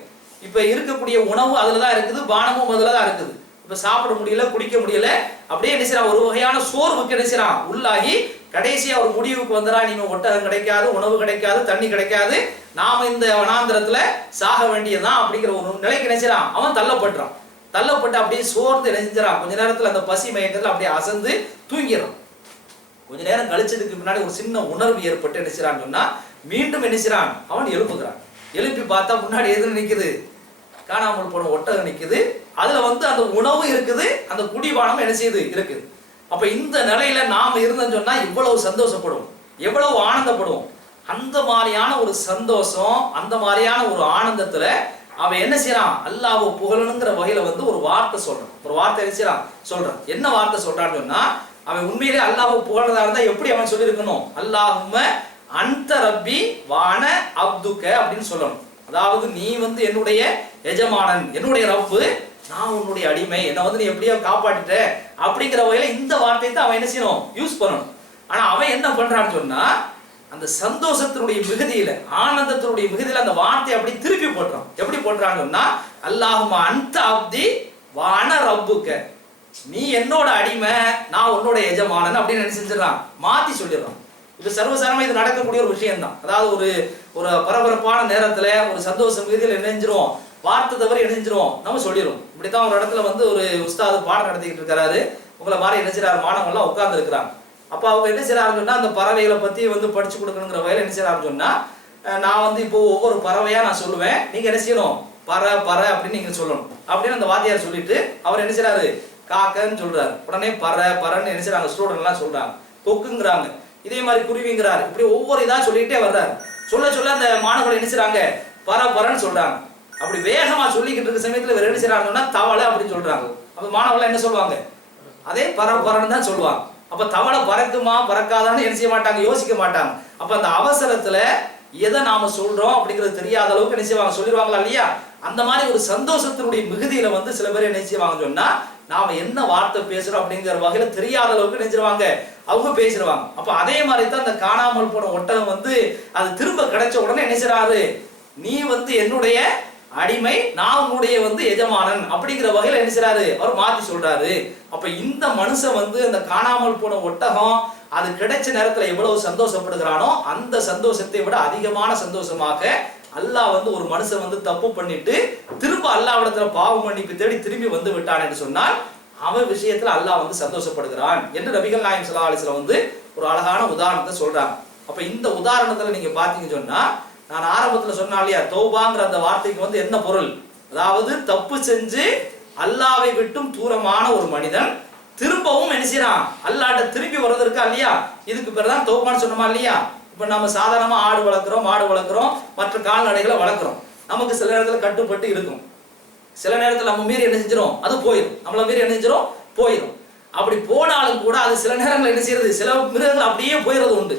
இப்ப இருக்கக்கூடிய உணவு அதுலதான் இருக்குது, பானமும் அதுலதான் இருக்குது. இப்ப சாப்பிட முடியல, குடிக்க முடியல, அப்படியே என்ன செய்யறான்? ஒரு வகையான சோர்வுக்கு என்ன செய்யறான்? உள்ளாகி கடைசியா ஒரு முடிவுக்கு வந்துடா, நீங்க ஒட்டகம் கிடைக்காது, உணவு கிடைக்காது, தண்ணி கிடைக்காது, நாம இந்த வனாந்திரத்துல சாக வேண்டியதுதான் அப்படிங்கிற ஒரு நிலைக்கு என்ன செய்யறான்? அவன் தள்ளப்படுறான். தள்ளப்பட்டு அப்படியே சோர்ந்து என்ன செஞ்சான்? கொஞ்ச நேரத்துல அந்த பசி மயக்கத்துல அப்படியே அசந்து தூங்கிறான். கொஞ்ச நேரம் கழிச்சதுக்கு முன்னாடி ஒரு சின்ன உணர்வு ஏற்பட்டு என்ன செய்யறான்னு சொன்னா மீண்டும் என்ன செய்யறான்? அவன் எழுப்புகிறான். எழுப்பி பார்த்தா முன்னாடி எது நிக்குது? காணாமல் போன ஒட்டகம் நிக்குது. அதுல அந்த உணவு இருக்குது, அந்த குடிபானம் என்ன செய்யுது? இருக்குது. அப்ப இந்த நிலையில நாம இருந்தோம்னு சொன்னா இவ்வளவு சந்தோஷப்படுவோம், எவ்வளவு ஆனந்தப்படுவோம். அந்த மாதிரியான ஒரு சந்தோஷம், அந்த மாதிரியான ஒரு ஆனந்தத்துல அவன் என்ன செய்யறான்? அல்லாஹ்வை புகழணுங்கிற வகையில ஒரு வார்த்தை சொல்றான். ஒரு வார்த்தை என்ன செய்யறான்? சொல்றான். என்ன வார்த்தை சொல்றான்னு சொன்னா அவன் உண்மையிலே அல்லாஹ்வை புகழறதா இருந்தா எப்படி அவன் சொல்லி இருக்கணும்? அல்லாஹும்ம அந்த ரப்பி வான அப்துக்க அப்படின்னு சொல்லணும். அதாவது நீ வந்து என்னுடைய எஜமானன், என்னுடைய ரப்பு, நான் உன்னுடைய அடிமை, என்னை வந்து நீ எப்படியோ காப்பாற்றிட்ட அப்படிங்கிற வகையில இந்த வார்த்தையை தான் அவன் என்ன செய்யணும், யூஸ் பண்ணணும். ஆனா அவன் என்ன பண்றான்னு சொன்னா அந்த சந்தோஷத்தினுடைய மிகுதியில, ஆனந்தத்தினுடைய மிகுதியில அந்த வார்த்தையை அப்படி திருப்பி போட்டுறான். எப்படி போட்டுறான்னு சொன்னா அல்லாஹும்ம அன்த அப்தி வான ரப்புக்க, நீ என்னோட அடிமை, நான் உன்னோட எஜமானன் அப்படின்னு என்ன செஞ்சிடறான், மாத்தி சொல்லிடுறான். இது சர்வசாதாரணமா இது நடக்கக்கூடிய ஒரு விஷயம் தான். அதாவது ஒரு பரபரப்பான நேரத்துல ஒரு சந்தோஷ மிகுதியில் என்ன செஞ்சிரும், வார்த்தை தவறி என்ன செஞ்சிரும், நம்ம சொல்லிடுவோம். இப்படித்தான் ஒரு இடத்துல வந்து ஒரு உஸ்தாது பாடம் நடத்திக்கிட்டு இருக்காரு. உங்களை மாதிரி என்ன செய்யறாரு, மாணவங்க எல்லாம் உட்கார்ந்து இருக்கிறாங்க. அப்ப அவங்க என்ன செய்யறாருன்னு சொன்னா அந்த பறவைகளை பத்தி வந்து படிச்சு கொடுக்கணுங்கிற வகையில என்ன செய்யறாருன்னு சொன்னா, நான் வந்து இப்போ ஒவ்வொரு பறவையா நான் சொல்லுவேன், நீங்க என்ன செய்யணும், பற அப்படின்னு நீங்க சொல்லணும் அப்படின்னு அந்த வாத்தியார் சொல்லிட்டு அவர் என்ன செய்யறாரு, காக்கன்னு சொல்றாரு. உடனே பறன்னு என்ன செய்யறாங்க, ஸ்டூடெண்ட் எல்லாம் சொல்றாங்க, கொக்குங்கிறாங்க, இதே மாதிரி குருவிங்கிறாரு. இப்படி ஒவ்வொரு இதா சொல்லிட்டே வர்றாரு. சொல்ல அந்த மாணவர்கள் என்ன செய்யறாங்க, பறன்னு சொல்றாங்க. அப்படி வேகமா சொல்லிக்கிட்டு இருக்க சமயத்துல வேற என்ன செய்யறாங்கன்னா தவளை அப்படின்னு சொல்றாங்க. அப்ப மாணவர்கள் என்ன சொல்லுவாங்க, அதே பறன்னு தான் சொல்லுவாங்க. அப்ப தவளை பறக்குமா பறக்காதான்னு என்ன செய்ய மாட்டாங்க, யோசிக்க மாட்டாங்க. அப்ப அந்த அவசரத்துல எதை நாம சொல்றோம் அப்படிங்கிறது தெரியாத அளவுக்கு என்ன செய்வாங்க, சொல்லிடுவாங்களா இல்லையா? அந்த மாதிரி ஒரு சந்தோஷத்தினுடைய மிகுதியில வந்து சில பேர் என்ன செய்வாங்க சொன்னா, நாம என்ன வார்த்தை பேசுறோம் அப்படிங்கிற வகையில தெரியாத அளவுக்கு நினைச்சிருவாங்க, அவங்க பேசிடுவாங்க. அப்ப அதே மாதிரி தான் அந்த காணாமல் போன ஒட்டகம் வந்து அது திரும்ப கிடைச்ச உடனே என்ன செய்றாரு, நீ வந்து என்னுடைய அடிமை, நான் உன்னுடைய வந்து எஜமானன் அப்படிங்கிற வகையில என்ன செய்றாரு, அவர் மாத்தி சொல்றாரு. அப்ப இந்த மனுஷன் வந்து அந்த காணாமல் போன ஒட்டகம் அது கிடைச்ச நேரத்துல எவ்வளவு சந்தோஷப்படுகிறானோ அந்த சந்தோஷத்தை விட அதிகமான சந்தோஷமாக அல்லாஹ் வந்து ஒரு மனுஷன் வந்து தப்பு பண்ணிட்டு திரும்ப அல்லாஹ்விடத்துல பாவ மன்னிப்பு தேடி திரும்பி வந்து விட்டான் என்று சொன்னால் அவன் விஷயத்துல அல்லாஹ் வந்து சந்தோஷப்படுகிறான் என்று நபிகள் நாயகம் ஸல்லல்லாஹு அலைஹி வஸல்லம் வந்து ஒரு அழகான உதாரணத்தை சொல்றாங்க. அப்ப இந்த உதாரணத்துல நீங்க பாத்தீங்கன்னு சொன்னா, நான் ஆரம்பத்துல சொன்னா இல்லையா, தௌபாங்கிற அந்த வார்த்தைக்கு வந்து என்ன பொருள், அதாவது தப்பு செஞ்சு அல்லாஹ்வை விட்டும் தூரமான ஒரு மனிதன் திரும்பவும் என்ன செய்யறான், அல்லாஹ்ட்ட திரும்பி வர்றதற்கு இல்லையா, இதுக்கு பேர் தான் தௌபான்னு சொன்னோமா இல்லையா? இப்ப நம்ம சாதாரணமா ஆடு வளர்க்குறோம், மாடு வளர்க்குறோம், மற்ற கால்நடைகளை வளர்க்குறோம். நமக்கு சில நேரத்துல கட்டுப்பட்டு இருக்கும், சில நேரத்துல நம்ம மீறி என்ன செஞ்சிடும், அது போயிடும், நம்மள மீறி என்ன செஞ்சிடும், போயிடும். அப்படி போனாலும் கூட அது சில நேரங்கள் என்ன செய்யறது, சில மிருகங்கள் அப்படியே போயிடுறது உண்டு,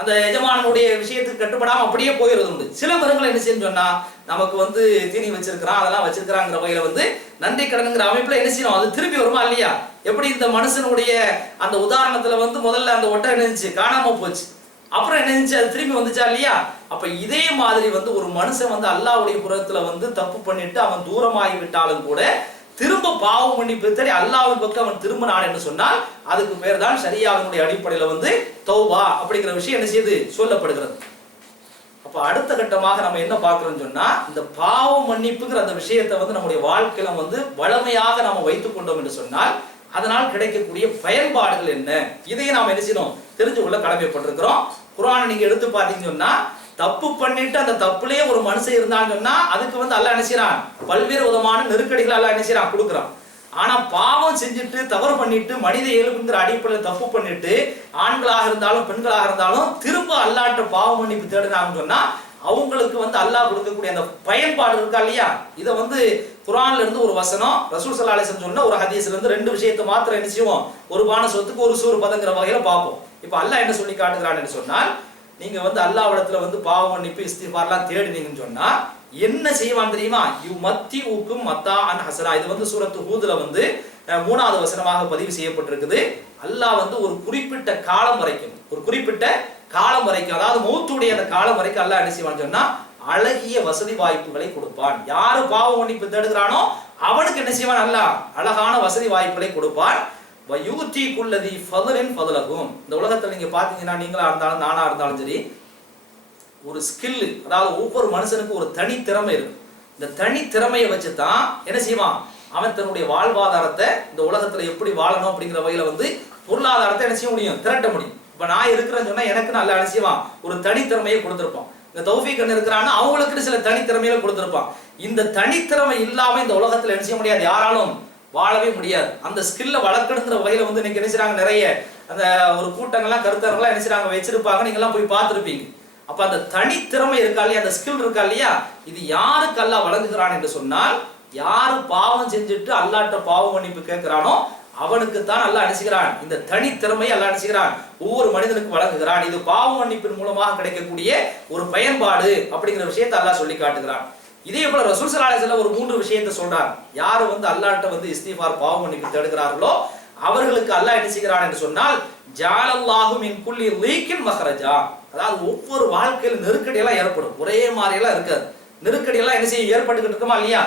அந்த எஜமானுடைய விஷயத்துக்கு கட்டுப்படாம அப்படியே போயிடுறது உண்டு. சில மிருகங்கள் என்ன செய்யும் சொன்னா, நமக்கு வந்து தீனி வச்சிருக்கிறான், அதெல்லாம் வச்சிருக்கிறாங்கிற வகையில வந்து நன்றி கடனுங்கிற அமைப்புல என்ன செய்யணும், அது திருப்பி வருமா இல்லையா? எப்படி இந்த மனுஷனுடைய அந்த உதாரணத்துல வந்து முதல்ல அந்த ஒட்டை என்ன இருந்துச்சு, காணாம போச்சு, அப்புறம் என்ன இருந்துச்சு, அது திரும்பி வந்துச்சா இல்லையா? அப்ப இதே மாதிரி வந்து ஒரு மனுஷன் வந்து அல்லாஹ்வுடைய புறத்துல வந்து தப்பு பண்ணிட்டு அவன் தூரமாகி விட்டாலும் கூட திரும்ப பாவம் மன்னிப்பு தேடி அல்லாஹ்வின் பக்கம் அவன் திரும்பினான் என்று சொன்னால் அதுக்கு பேர் தான் ஷரியாவினுடைய அடிப்படையில வந்து தௌபா அப்படிங்கிற விஷயம் என்ன செய்யுது, சொல்லப்படுகிறது. அப்ப அடுத்த கட்டமாக நம்ம என்ன பார்க்கிறோம்னு சொன்னா, இந்த பாவ மன்னிப்புங்கிற அந்த விஷயத்தை வந்து நம்முடைய வாழ்க்கையில வந்து வளமையாக நாம வைத்துக் கொண்டோம் என்று சொன்னால் அதனால் கிடைக்கக்கூடிய பயன்பாடுகள் என்ன, இதையும் நாம் என்ன செய்யணும், தெரிஞ்சு கொள்ள கடமைப்பட்டிருக்கிறோம். குர்ஆனை நீங்க எடுத்து பார்த்தீங்கன்னு சொன்னா, தப்பு பண்ணிட்டு அந்த தப்புலயே ஒரு மனுஷன் இருந்தான்னு சொன்னா அதுக்கு வந்து அல்லாஹ் என்ன செய்றான், பல்வேறு விதமான நெருக்கடிகளை அல்லாஹ் என்ன செய்றான், கொடுக்குறான். ஆனா பாவம் செஞ்சுட்டு தவறு பண்ணிட்டு மனித இயல்புங்கிற அடிப்படையில் தப்பு பண்ணிட்டு ஆண்களாக இருந்தாலும் பெண்களாக இருந்தாலும் திரும்ப அல்லாஹ்ட்ட பாவ மன்னிப்பு தேடுறாங்கன்னு சொன்னா அவங்களுக்கு வந்து அல்லாஹ் கொடுக்கக்கூடிய அந்த பயன்பாடு இருக்கா இல்லையா? இதை வந்து குர்ஆன்ல இருந்து ஒரு வசனம், ரசூல் ஸல்லல்லாஹு அலைஹி வஸல்லம் சொன்ன ஒரு ஹதீஸ்ல இருந்து ரெண்டு விஷயத்தை மாத்திரம் என்ன செய்வோம், ஒரு பான சொத்துக்கு ஒரு சூறு பதங்கிற வகையில பார்ப்போம். இப்ப அல்லாஹ் என்ன சொல்லி காட்டுகிறான்னு சொன்னால், நீங்க வந்து அல்லாஹ்விடத்துல வந்து பாவ மன்னிப்பு இஸ்திக்ஃபார்லாம் தேடினீங்கன்னு சொன்னா என்ன செய்வான் தெரியுமா, யுமத்தி உக்கும் மத்தான் ஹஸனா. இது வந்து சூரத்து ஹூதுல வந்து 3வது வசனமாக பதிவு செய்யப்பட்டிருக்குது. அல்லாஹ் வந்து ஒரு குறிப்பிட்ட காலம் வரைக்கும், ஒரு குறிப்பிட்ட காலம் வரைக்கும், அதாவது மௌத்துடைய அந்த காலம் வரைக்கும் அல்லாஹ் என்ன செய்வான்னு சொன்னா அழகிய வசதி வாய்ப்புகளை கொடுப்பான். யாரு பாவ மன்னிப்பு தேடுகிறானோ அவனுக்கு என்ன செய்வான், அல்லாஹ் அழகான வசதி வாய்ப்புகளை கொடுப்பான். வயூதி குல்லதி ஃபதலின் ஃபதலகும். இந்த உலகத்துல நீங்க பாத்தீங்கன்னா, நீங்களா இருந்தாலும் நானா இருந்தாலும் சரி, ஒரு ஸ்கில், அதாவது ஒவ்வொரு மனுஷனுக்கும் ஒரு தனி திறமை இருக்கு. இந்த தனி திறமையை வச்சுதான் என்ன செய்வான், அவன் தன்னுடைய வாழ்வாதாரத்தை இந்த உலகத்துல எப்படி வாழணும் அப்படிங்கிற வகையில வந்து பொருளாதாரத்தை என்ன செய்ய முடியும், திரட்ட முடியும். இப்ப நான் இருக்கிறேன்னு சொன்னா எனக்கு நல்ல என்ன செய்வான், ஒரு தனித்திறமையை கொடுத்திருப்பான். இந்த தௌஃபீக் இருக்கிறான்னா அவங்களுக்கு சில தனித்திறமைகளை கொடுத்திருப்பான். இந்த தனித்திறமை இல்லாம இந்த உலகத்துல என்ன செய்ய முடியாது, யாராலும் வாழவே முடியாது. அந்த ஸ்கில்ல வளர்க்கணுங்கிற வகையில வந்து இன்னைக்கு என்ன செய்றாங்க, நிறைய அந்த ஒரு கூட்டங்கள்லாம் கருத்தரங்கள்லாம் என்ன செய்றாங்க வச்சிருப்பாங்க, நீங்க எல்லாம் போய் பார்த்திருப்பீங்க. அப்ப அந்த தனித்திறமை இருக்கா இல்லையா, அந்த ஸ்கில் இருக்கா இல்லையா, இது யாருக்கு அல்லாஹ் வழங்குகிறான் என்று சொன்னால், யாரு பாவம் செஞ்சுட்டு அல்லாஹ்ட்ட பாவ மன்னிப்பு கேட்கிறானோ அவனுக்கு தான் அல்லாஹ் அனுப்புகிறான். இந்த தனி திறமையை அல்லாஹ் அனுப்புகிறான், ஒவ்வொரு மனிதனுக்கு வழங்குகிறான். இது பாவ மன்னிப்பின் மூலமாக கிடைக்கக்கூடிய ஒரு பயன்பாடு அப்படிங்கிற விஷயத்தை அல்லாஹ் சொல்லி காட்டுகிறான். இதே போல ரசூல் ஸல்லல்லாஹு அலைஹி வஸல்லம் ஒரு 3 விஷயத்தை சொல்றார். யார் அல்லாஹ்ட்ட இஸ்திஃபார் பாவ மன்னிப்பு தேடுகிறார்களோ அவர்களுக்கு அல்லாஹ் என்ன செய்கிறான் என்று சொன்னால், ஜஅலல்லாஹு மின் குல்லி லீக்கின் மஹ்ரஜா. அதாவது ஒவ்வொரு வாழ்க்கையில நெருக்கடி எல்லாம் ஏற்படும், ஒரே மாதிரி எல்லாம் இருக்காது. நெருக்கடி எல்லாம் என்ன செய்ய ஏற்பட்டுக்கிட்டு இருக்குமா இல்லையா?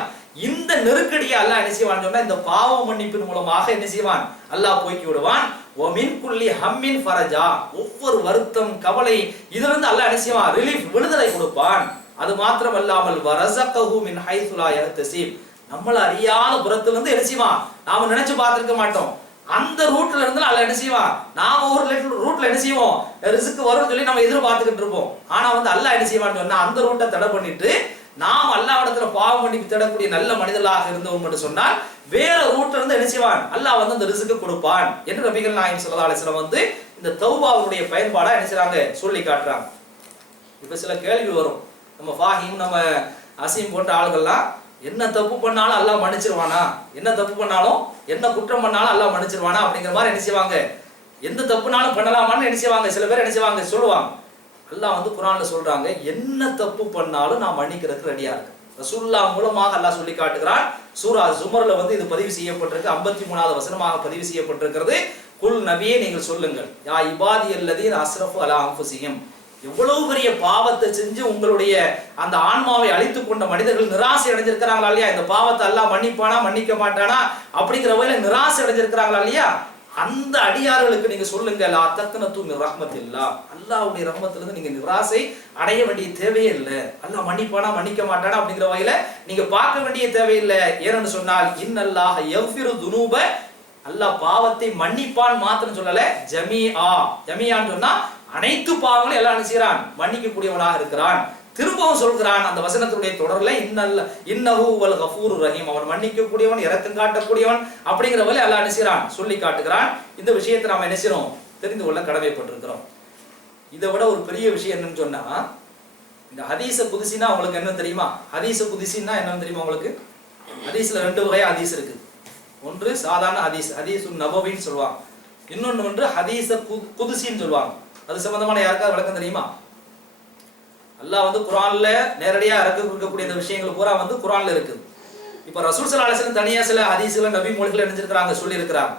இந்த நெருக்கடியை அல்லாஹ் என்ன செய்வான் சொன்னா, இந்த பாவ மன்னிப்பின் மூலமாக என்ன செய்வான், அல்லாஹ் போக்கி விடுவான். வ மின் குல்லி ஹம்மின் ஃபரஜா. ஒவ்வொரு வருத்தம் கவலை இதிலிருந்து அல்லாஹ் என்ன செய்வான், ரிலீஃப் விடுதலை கொடுப்பான். அது மாத்திரம் அல்லாமல் வரஸகஹு மின் ஹைஸு லா யஹ்தஸிப். நம்மள அறியாத புறத்திலிருந்து என்ன செய்வான், நாம நினைச்சு பார்த்திருக்க மாட்டோம், அந்த ரூட்ல இருந்து அல்லாஹ் என்ன செய்வான், நாம ஒரு ரூட்ல என்ன செய்வோம், ரிஸ்க் வரும்னு சொல்லி நம்ம எதிர்பார்த்துக்கிட்டு இருப்போம். ஆனா அல்லாஹ் என்ன செய்வான்னு சொன்னா, அந்த ரூட்டை தடை பண்ணிட்டு நாம் அல்லாஹ்விடத்துல பாவ மன்னிப்பு தேடக்கூடிய நல்ல மனிதர்களாக இருந்தோம் என்று சொன்னால் வேற ரூட்ல இருந்து என்ன செய்வான், அல்லாஹ் அந்த ரிஸ்க் கொடுப்பான் என்று நபிகள் நாயகம் ஸல்லல்லாஹு அலைஹி வஸல்லம் இந்த தௌபாவுடைய பயன்பாடா என்ன செய்றாங்க, சொல்லி காட்டுறாங்க. இப்ப சில கேள்வி வரும், நம்ம ஃபாஹிம் நம்ம அசீம் போட்ட ஆளுகள்லாம் என்ன தப்பு பண்ணாலும் அல்லாஹ் மன்னிச்சிருவானா, என்ன தப்பு பண்ணாலும் என்ன குற்றம் பண்ணாலும் அல்லாஹ் மன்னிச்சிருவானா அப்படிங்கிற மாதிரி என்ன செய்வாங்க, எந்த தப்புனாலும் பண்ணலாமான்னு என்ன செய்வாங்க, சில பேர் என்ன செய்வாங்க சொல்லுவாங்க. அல்லாஹ் குர்ஆன்ல சொல்றாங்க, என்ன தப்பு பண்ணாலும் நான் மன்னிக்கிறதுக்கு ரெடியா இருக்கேன். ரசூலுல்லாஹ் மூலமாக அல்லாஹ் சொல்லி காட்டுகிறான். சூரா ஜுமர்ல இது பதிவு செய்யப்பட்டிருக்கு, 53வது வசனமாக பதிவு செய்யப்பட்டிருக்கிறது. குல் நபியே நீங்கள் சொல்லுங்கள், யா இபாதியல்லதீன அஸ்ரஃபு அலா அன்ஃபுஸிஹிம். எவ்வளவு பெரிய பாவத்தை செஞ்சு உங்களுடைய அந்த ஆன்மாவை அழித்துக் கொண்ட மனிதர்கள் நிராசை அடைஞ்சிருக்கிறாங்களா இல்லையா? இந்த பாவத்தை அல்லாஹ் மன்னிப்பானா மன்னிக்க மாட்டானா அப்படிங்கிற வகையில நிராசை அடைஞ்சிருக்கிறாங்களா இல்லையா? அந்த அடியார்களுக்கு நீங்க சொல்லுங்க, லா தக்னது மின் ரஹ்மத்தில்லாஹ். அல்லாஹ்வுடைய ரஹ்மத்திலிருந்து நீங்க நிராசை அடைய வேண்டிய தேவையே இல்லை. அல்லாஹ் மன்னிப்பானா மன்னிக்க மாட்டானா அப்படிங்கிற வகையில நீங்க பார்க்க வேண்டிய தேவையில்லை. ஏன்னு சொன்னால், இன்னல்லாஹ யக்ஃபிரு துனூப, அல்லாஹ் பாவத்தை மன்னிப்பான் மாத்திரம் சொல்லல, ஜமீஆ. ஜமீஆன்னு சொன்னா அனைத்து பாவங்களையும் எல்லாம் நினைச்சான் மன்னிக்க கூடியவனாக இருக்கிறான். திரும்பவும் சொல்கிறான் அந்த வசனத்துடைய தொடர்ல, இன்னஹு வல் கஃபூருர் ரஹீம். அவன் மன்னிக்க கூடியவன், இரக்கம் காட்டக்கூடியவன் அப்படிங்கிற வகையில் அல்லாஹ் நினைச்சான் சொல்லி காட்டுகிறான். இந்த விஷயத்தை நாம நினைச்சோம் தெரிந்து கொள்ள கடமைப்பட்டிருக்கிறோம். இதை விட ஒரு பெரிய விஷயம் என்னன்னு சொன்னா, இந்த ஹதீஸ குதுசினா உங்களுக்கு என்ன தெரியுமா? ஹதீஸ குதுசினா என்னன்னு தெரியுமா உங்களுக்கு? ஹதீஸ்ல 2 வகை ஹதீஸ் இருக்கு. ஒன்று சாதாரண ஹதீஸ், ஹதீஸுன் நபவின்னு சொல்லுவாங்க. இன்னொன்று ஹதீஸ குதுசின்னு சொல்லுவாங்க. அது சம்பந்தமான யாருக்காவது விளக்கம் தெரியுமா? அல்லாஹ் குர்ஆன்ல நேரடியா இருக்கக்கூடிய இந்த விஷயங்கள் பூரா குர்ஆன்ல இருக்கு. இப்ப ரசூல் ஸல்லல்லாஹு அலைஹி வஸல்லம் தனியா சில ஹதீஸ்ல நபி மொழிகள் நினைச்சிருக்காங்க, சொல்லி இருக்கிறாங்க.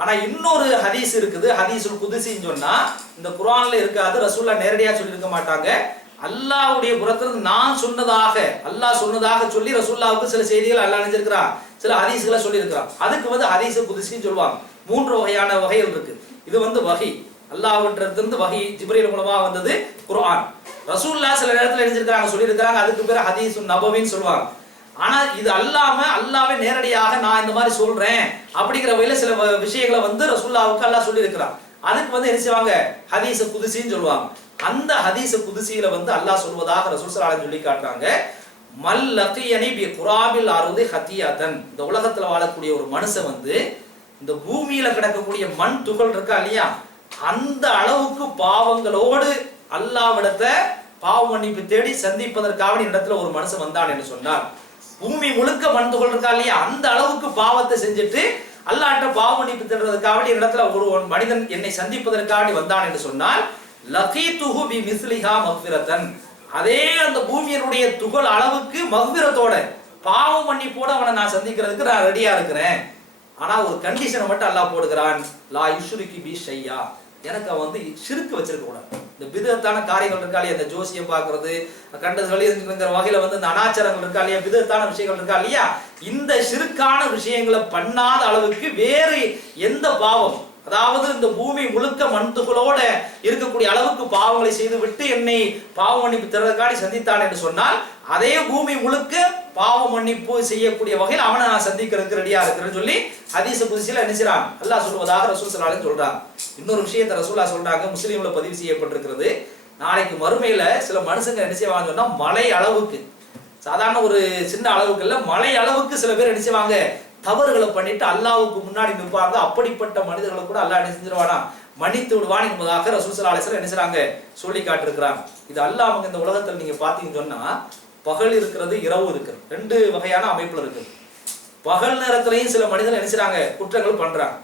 ஆனா இன்னொரு ஹதீஸ் இருக்குது, ஹதீஸுல் குதுசின்னு சொன்னா இந்த குர்ஆன்ல இருக்காது, ரசூலுல்லாஹ் நேரடியா சொல்லி இருக்க மாட்டாங்க. அல்லாஹ்வுடைய புறத்திலிருந்து நான் சொன்னதாக, அல்லாஹ் சொன்னதாக சொல்லி ரசூலுல்லாஹ்வுக்கு சில செய்திகள் அல்லாஹ் நினைச்சிருக்கான், சில ஹதீஸ்களை சொல்லி இருக்கிறான். அதுக்கு ஹதீஸ குதுசின்னு சொல்லுவாங்க. 3 வகையான வகைகள் இருக்கு. இது வஹி, அல்லாஹ்விடமிருந்து வஹி ஜிப்ரீல் மூலமா வந்தது குர்ஆன். ரசூலுல்லாஹ் சில நேரத்துல நினைச்சிருக்காங்க, சொல்லி இருக்காங்க, அதுக்கு பேர் ஹதீஸுன் நபவின்னு சொல்லுவாங்க. ஆனா இது அல்லாஹ்வே நேரடியாக நான் இந்த மாதிரி சொல்றேன் அப்படிங்கிற வகையில சில விஷயங்களை ரசூலுல்லாஹ்வுக்கு அல்லாஹ் சொல்லி இருக்கிறான். அதுக்கு என்ன செய்வாங்க, ஹதீஸ குதுசின்னு சொல்லுவாங்க. அந்த ஹதீஸ குதுசியில அல்லாஹ் சொல்வதாக ரசூல் ஸல்லல்லாஹு அலைஹி சொல்லி காட்டுறாங்க, மல் லகியனி பி குராபில் அர்தி ஹதியதன். இந்த உலகத்துல வாழக்கூடிய ஒரு மனுஷன் இந்த பூமியில கிடக்கக்கூடிய மண் துகள் இருக்கா இல்லையா, அந்த அளவுக்கு பாவங்களோடு அல்லாஹ்விடத்தை பாவ மன்னிப்பு தேடி சந்திப்பதற்காக இடத்துல ஒரு மனுஷன் வந்தான் என்று சொன்னார். பூமி முழுக்க மண் துகள் இருக்கா இல்லையா, அந்த அளவுக்கு பாவத்தை செஞ்சுட்டு அல்லாஹ்ட்ட பாவ மன்னிப்பு தேடுறதுக்காக இடத்துல ஒரு மனிதன் என்னை சந்திப்பதற்காக வந்தான் என்று சொன்னால், லகீதுஹு பி மிஸ்லிஹா மக்ஃபிரத்தன். அதே அந்த பூமியினுடைய துகள் அளவுக்கு மக்ஃபிரத்தோட பாவ மன்னிப்போட அவனை நான் சந்திக்கிறதுக்கு நான் ரெடியா இருக்கிறேன். ஆனா ஒரு கண்டிஷனை மட்டும் அல்லாஹ் போடுகிறான், லா யுஷ்ரிகு பி ஷையா. எனக்கு அவன் ஷிர்க் வச்சிருக்க கூடாது. இந்த பிதத்தான காரியங்கள் இருக்காலே, அந்த ஜோசியம் பார்க்கறது, கண்டதுங்கிற வகையில இந்த அனாச்சாரங்கள் இருக்கா இல்லையா, பிதத்தான விஷயங்கள் இருக்கா இல்லையா, இந்த ஷிர்க்கான விஷயங்களை பண்ணாத அளவுக்கு வேறு எந்த பாவம், அதாவது இந்த பூமி முழுக்க மண் துகளோட இருக்கக்கூடிய அளவுக்கு பாவங்களை செய்து விட்டு என்னை பாவ மன்னிப்பு தருவதற்காக சந்தித்தான் என்று சொன்னால், அதே பூமி முழுக்க பாவ மன்னிப்பு செய்யக்கூடிய வகையில் அவனை நான் சந்திக்கிறதுக்கு ரெடியா இருக்கிறேன்னு சொல்லி ஹதீஸ் குதுசில நினைச்சான் அல்லாஹ் சொல்வதாக ரசூல் ஸல்லல்லாஹு அலைஹி சொல்றாங்க. இன்னொரு விஷயத்தை ரசூலுல்லாஹ் சொல்றாங்க, முஸ்லிம்ல பதிவு செய்யப்பட்டிருக்கிறது. நாளைக்கு மறுமையில சில மனுஷங்க என்ன செய்வாங்க சொன்னா, மலை அளவுக்கு, சாதாரண ஒரு சின்ன அளவுக்கு இல்ல, மலை அளவுக்கு சில பேர் என்ன செய்வாங்க, தவறுகளை பண்ணிட்டு அல்லாஹ்வுக்கு முன்னாடி நிற்பாங்க. அப்படிப்பட்ட மனிதர்களை கூட அல்லாஹ் என்ன செஞ்சிருவானா, மன்னித்து விடுவான் என்பதாக ரசூல் ஸல்லல்லாஹு அலைஹி வஸல்லம் என்ன செய்றாங்க, சொல்லி காட்டிருக்கிறாங்க. இது அல்லாஹ் இந்த உலகத்தில் நீங்க பாத்தீங்கன்னு சொன்னா, பகல் இருக்கிறது இரவு இருக்கிறது, 2 வகையான அமைப்புல இருக்குது. பகல் நேரத்திலையும் சில மனிதர்கள் என்ன செய்றாங்க, குற்றங்கள் பண்றாங்க.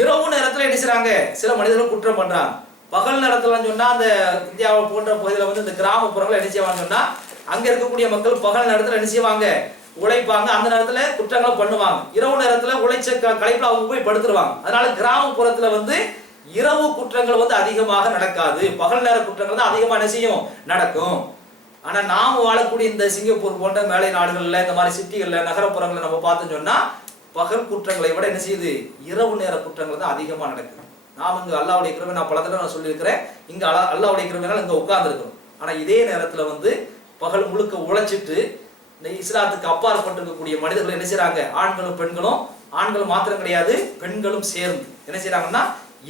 இரவு நேரத்துல என்ன செய்றாங்க, சில மனிதர்கள் குற்றம் பண்றாங்க. பகல் நேரத்துல சொன்னா அந்த இந்தியாவை போன்ற பகுதியில வந்து இந்த கிராமப்புறங்கள் என்ன செய்வாங்க சொன்னா, அங்க இருக்கக்கூடிய மக்கள் பகல் நேரத்துல என்ன செய்வாங்க, உழைப்பாங்க. அந்த நேரத்துல குற்றங்கள் பண்ணுவாங்க. இரவு நேரத்துல உழைச்ச களைப்புல அவங்க போய் படுத்துருவாங்க. அதனால கிராமப்புறத்துல வந்து இரவு குற்றங்கள் வந்து அதிகமாக நடக்காது, பகல் நேர குற்றங்கள் தான் அதிகமா என்ன செய்யும், நடக்கும். ஆனா நாம வாழக்கூடிய இந்த சிங்கப்பூர் போன்ற மேலை நாடுகள்ல, இந்த மாதிரி சிட்டிகள்ல, நகரப்புறங்கள்ல நம்ம பார்த்தோம்னு சொன்னா பகல் குற்றங்களை விட என்ன செய்யுது, இரவு நேர குற்றங்கள் தான் அதிகமா நடக்குது. நாம இங்க அல்லாஹ்வுடைய கிருபை, நான் பல தடவை நான் சொல்லியிருக்கிறேன், இங்க அல்லாஹ்வுடைய கிருபையால இங்க உட்கார்ந்துருக்கோம். ஆனா இதே நேரத்துல வந்து பகல் முழுக்க உழைச்சிட்டு இந்த இஸ்லாத்துக்கு அப்பாற்பட்டிருக்கக்கூடிய மனிதர்கள் என்ன செய்றாங்க, ஆண்களும் பெண்களும், ஆண்கள் மாத்திரம் கிடையாது பெண்களும் சேர்ந்து என்ன செய்றாங்கன்னா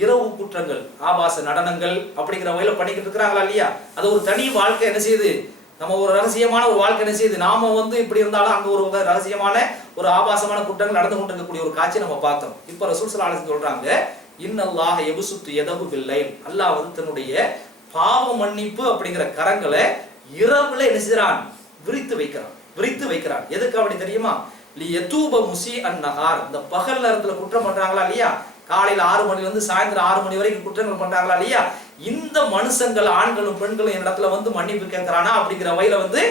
இரவு குற்றங்கள், ஆபாச நடனங்கள் அப்படிங்கிற வகையில பண்ணிக்கிட்டு இருக்கிறாங்களா இல்லையா? அது ஒரு தனி வாழ்க்கை என்ன செய்யுது, நம்ம ஒரு ரகசியமான ஒரு வாழ்க்கை என்ன செய்யுது, நாம வந்து இப்படி இருந்தாலும் அங்க ஒரு ரகசியமான ஒரு ஆபாசமான குற்றங்கள் நடந்து கொண்டிருக்கக்கூடிய ஒரு காட்சி நம்ம பார்க்கிறோம். இப்ப ரசூல் ஸல்லல்லாஹு அலைஹி வஸல்லம் சொல்றாங்க, இன்னல்லாஹ யபசுத்து யதஹு பில்லைல், அல்லாஹ் வந்து தன்னுடைய பாவ மன்னிப்பு அப்படிங்கிற கரங்களை இரவுல என்ன செய்றான், விரித்து வைக்கிறான். எதுக்கு அப்படி தெரியுமா? லியதூப முஸீ அன்-நஹார், இந்த பகல் நேரத்துல குற்றம் பண்றாங்களா இல்லையா, காலையில 6 மணில இருந்து சாயந்தரம் 6 மணி வரைக்கும் குற்றங்கள் பண்றாங்களா இல்லையா, இந்த மனுஷங்கள் ஆண்களும் பெண்களும் இந்த இடத்துல வந்து மன்னிப்பு கேட்கிறானா அப்படிங்கிற வகையில வந்து